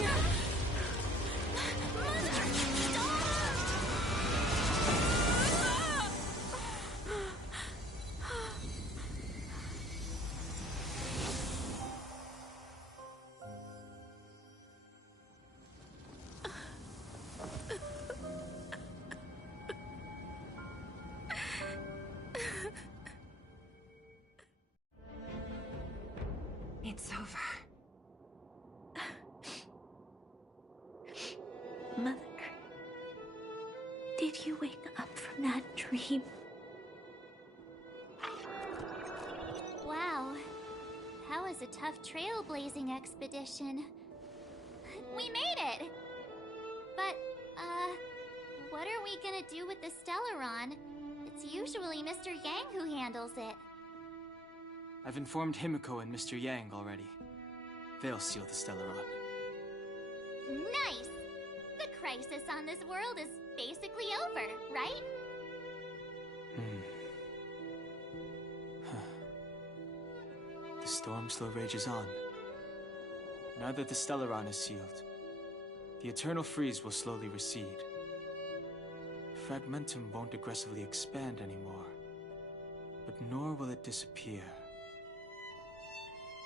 It's over. Mother, did you wake up from that dream? Wow. That was a tough trailblazing expedition. We made it! But, what are we gonna do with the Stellaron? It's usually Mr. Yang who handles it. I've informed Himiko and Mr. Yang already. They'll seal the Stellaron. Nice! The crisis on this world is basically over, right? The storm still rages on. Now that the Stellaron is sealed, the eternal freeze will slowly recede. Fragmentum won't aggressively expand anymore, but nor will it disappear.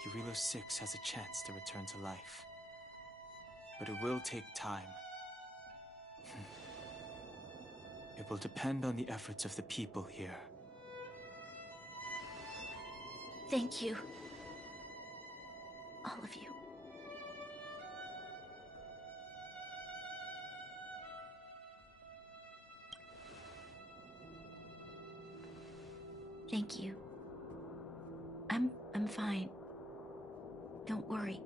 Eurilo 6 has a chance to return to life, but it will take time. It will depend on the efforts of the people here. Thank you. All of you. Thank you. I'm fine. Don't worry.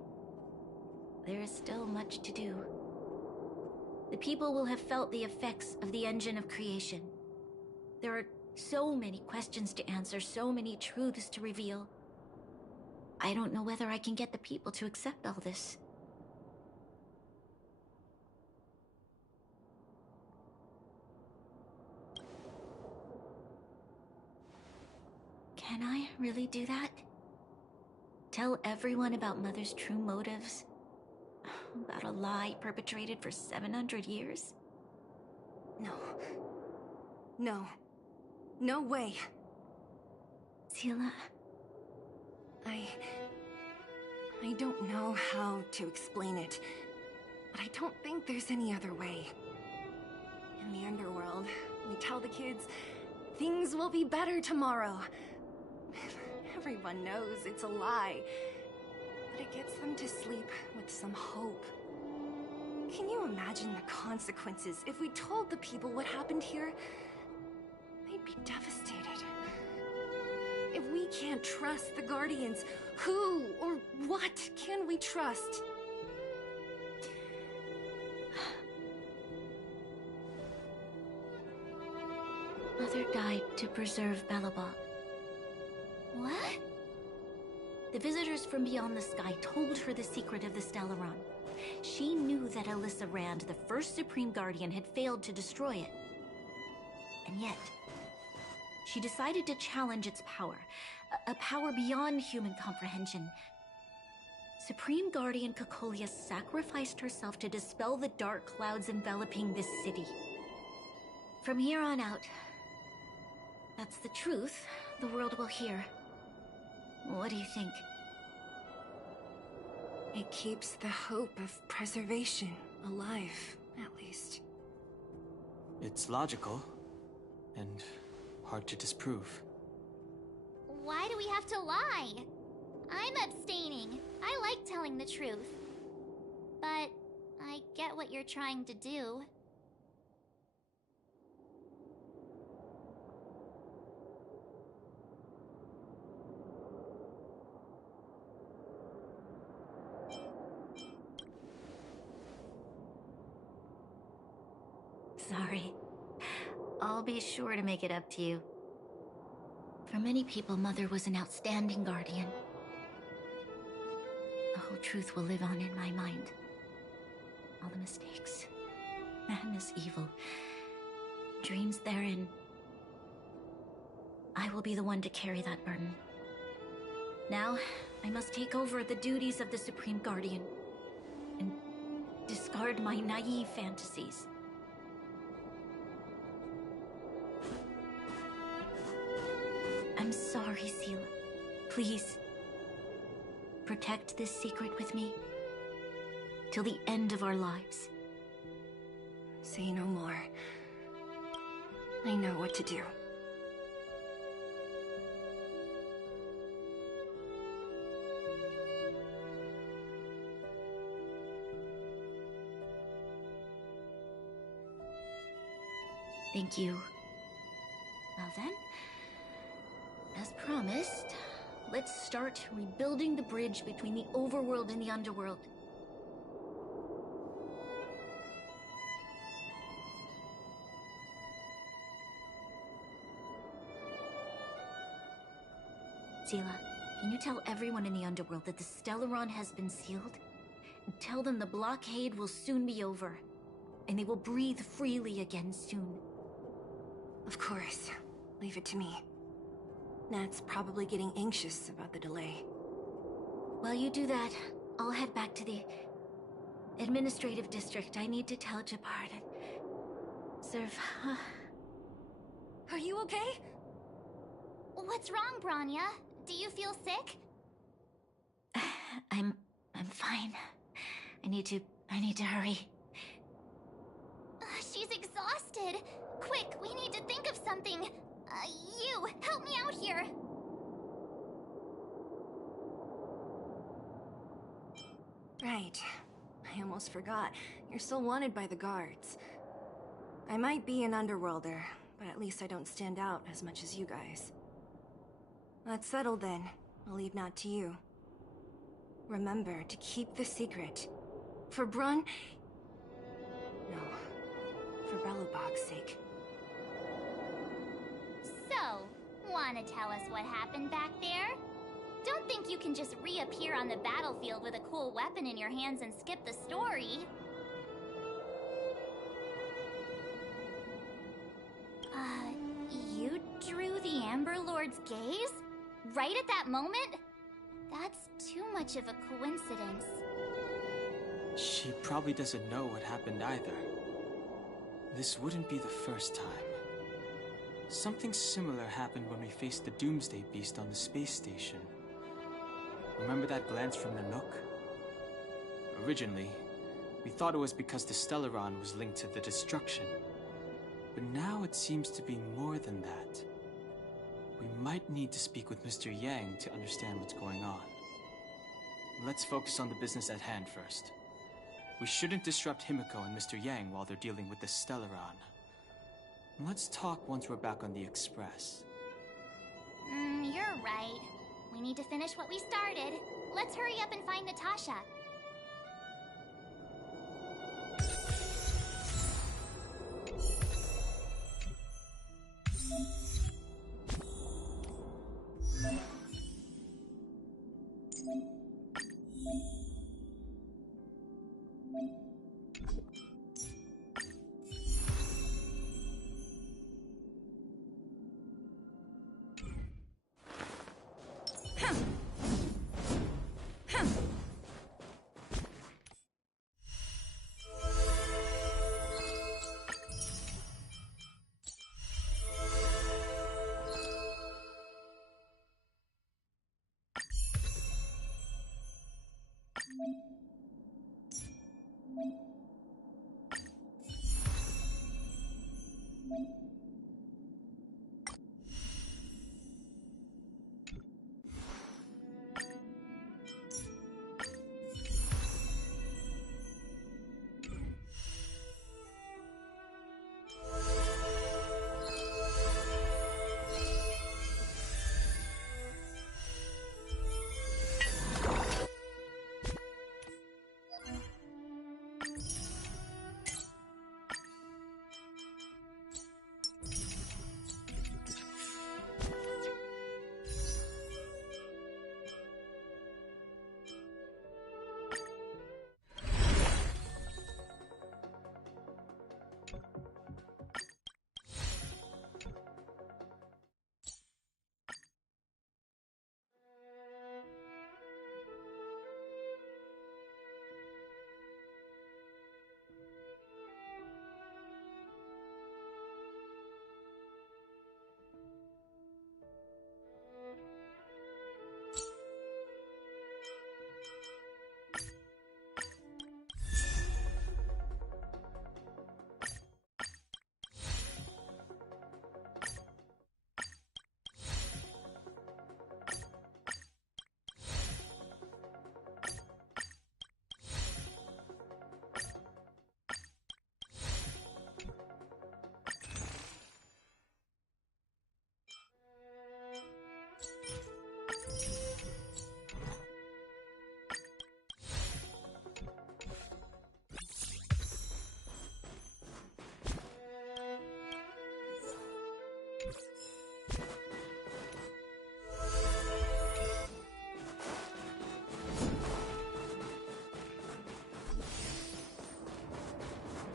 There is still much to do. The people will have felt the effects of the engine of creation. There are so many questions to answer, so many truths to reveal. I don't know whether I can get the people to accept all this. Can I really do that? Tell everyone about Mother's true motives? About a lie perpetrated for 700 years? No. No. No way. Seela... I don't know how to explain it, but I don't think there's any other way. In the underworld, we tell the kids, things will be better tomorrow. Everyone knows it's a lie, but it gets them to sleep with some hope. Can you imagine the consequences if we told the people what happened here? They'd be devastated. If we can't trust the Guardians, who or what can we trust? Mother died to preserve Belobog. What? The visitors from beyond the sky told her the secret of the Stellaron. She knew that Alyssa Rand, the first Supreme Guardian, had failed to destroy it. And yet, she decided to challenge its power, a power beyond human comprehension. Supreme Guardian Cocolia sacrificed herself to dispel the dark clouds enveloping this city. From here on out, that's the truth the world will hear. What do you think? It keeps the hope of preservation alive, at least. It's logical, and hard to disprove. Why do we have to lie? I'm abstaining. I like telling the truth. But I get what you're trying to do. Sorry. I'll be sure to make it up to you. For many people, Mother was an outstanding guardian. The whole truth will live on in my mind. All the mistakes, madness, evil, dreams therein. I will be the one to carry that burden. Now, I must take over the duties of the Supreme Guardian and discard my naive fantasies. I'm sorry, Seela. Please, protect this secret with me till the end of our lives. Say no more. I know what to do. Thank you. Well then, as promised, let's start rebuilding the bridge between the overworld and the underworld. Seela, can you tell everyone in the underworld that the Stellaron has been sealed? And tell them the blockade will soon be over, and they will breathe freely again soon. Of course. Leave it to me. Nat's probably getting anxious about the delay. While you do that, I'll head back to the administrative district. I need to tell Jabbar to serve. Are you okay? What's wrong, Branya? Do you feel sick? I'm fine. I need to hurry. She's exhausted. Quick, we need to think of something. You, help me out here. Right. I almost forgot. You're still wanted by the guards. I might be an underworlder, but at least I don't stand out as much as you guys. That's settled then. I'll leave Nat to you. Remember to keep the secret. For Brun... No. For Belobog's sake. So, wanna tell us what happened back there? Don't think you can just reappear on the battlefield with a cool weapon in your hands and skip the story. You drew the Amber Lord's gaze? right at that moment? That's too much of a coincidence. She probably doesn't know what happened either. This wouldn't be the first time. Something similar happened when we faced the Doomsday Beast on the space station. Remember that glance from Nanook? Originally, we thought it was because the Stellaron was linked to the destruction. But now it seems to be more than that. We might need to speak with Mr. Yang to understand what's going on. Let's focus on the business at hand first. We shouldn't disrupt Himiko and Mr. Yang while they're dealing with the Stellaron. Let's talk once we're back on the Express. You're right. We need to finish what we started. Let's hurry up and find Natasha.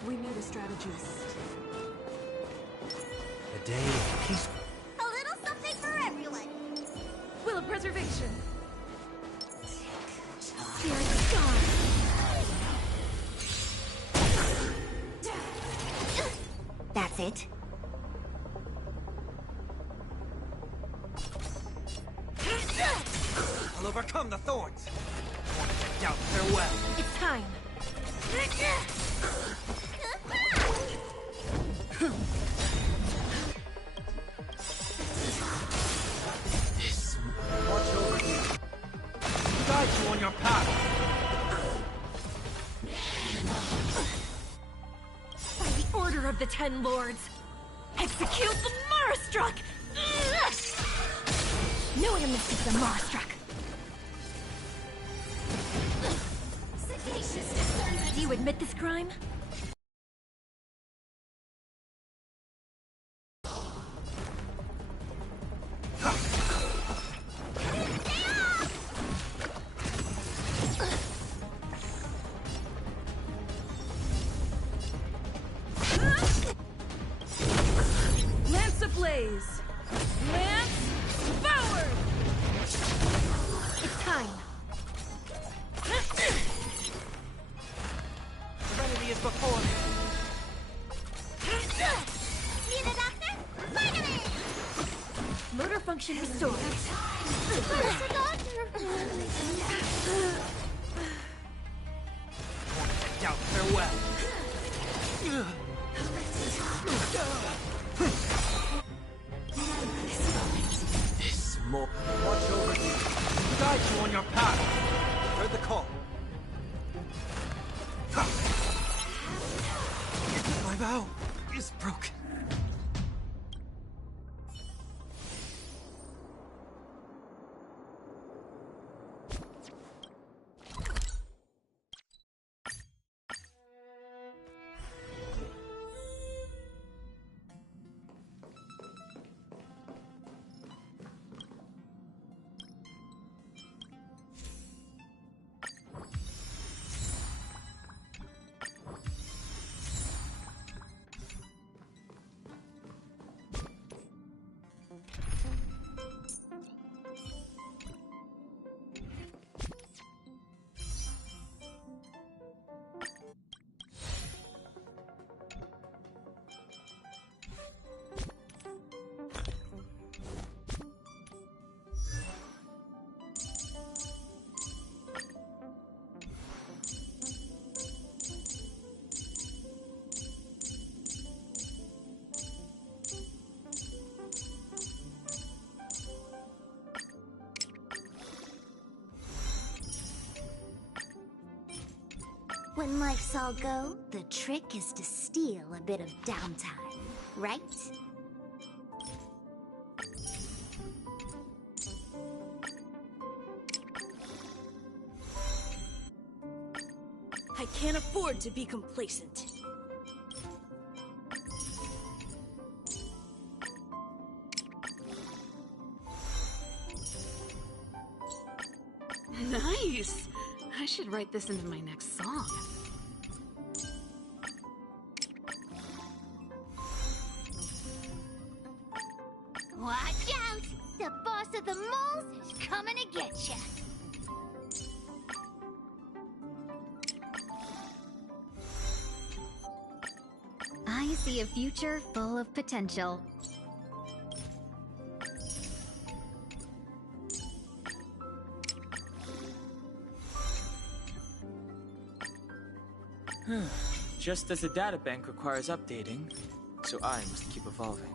We need a strategist. A day of peace. A little something for everyone. Will of preservation. Spirit gone. That's it. I'll overcome the thorns. I want to check out farewell. It's time. Watch over you. Guide you on your path. By the order of the Ten Lords, execute the Marastruck! No one misses the Marastruck. Do you admit this crime? Lance ablaze! Lance forward! function restored. Where's the doctor? Out farewell. This more. Watch over you. Guide you on your path. Heard the call. My vow is broken. When life's all go, the trick is to steal a bit of downtime, right? I can't afford to be complacent. Nice! I should write this into my next song. Watch out! The boss of the moles is coming to get ya! I see a future full of potential. Just as the databank requires updating, so I must keep evolving.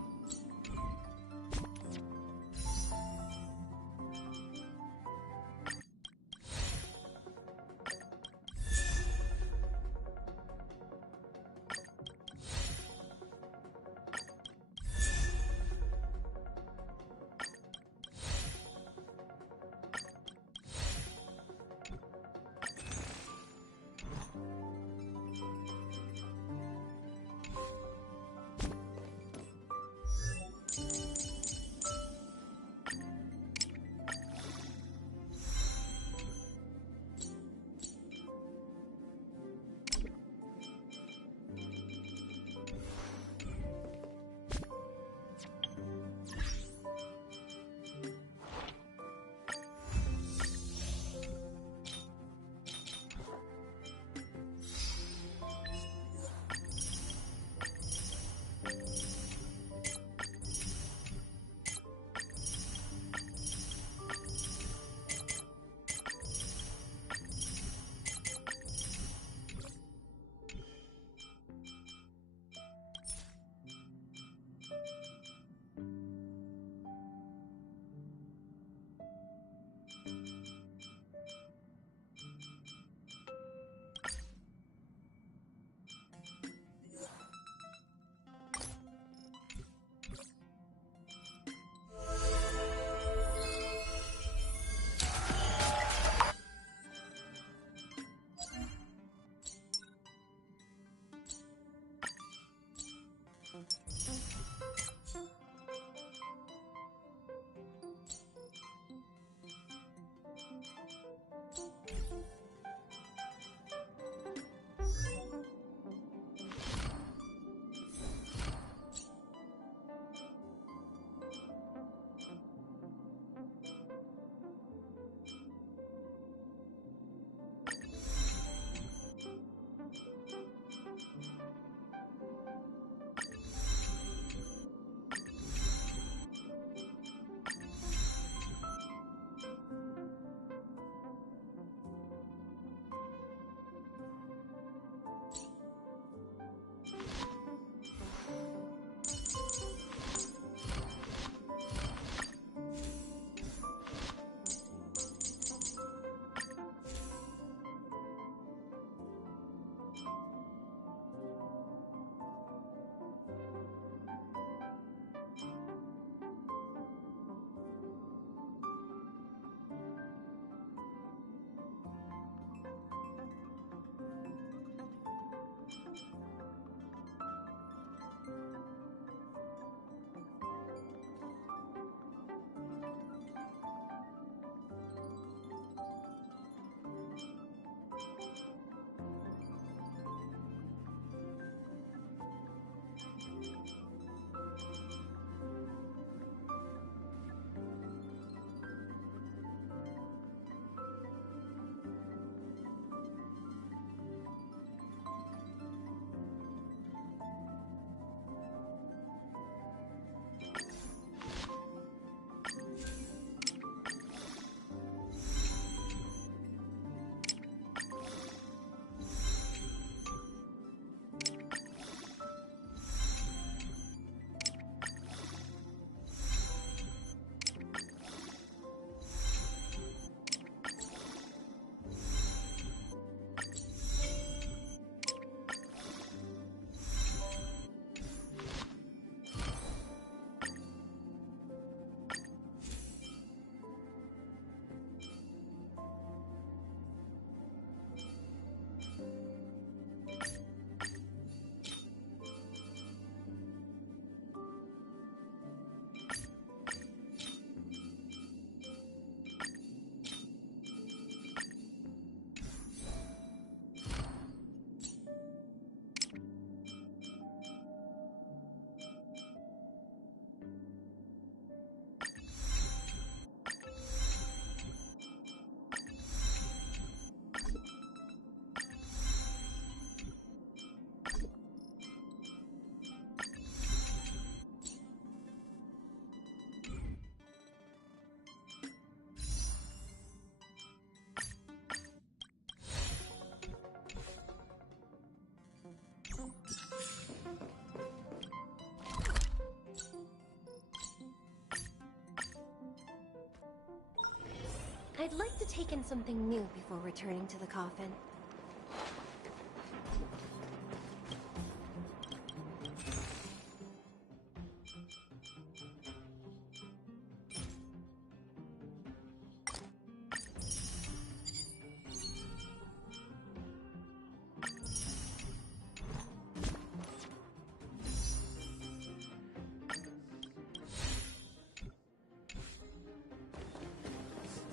I'd like to take in something new before returning to the coffin.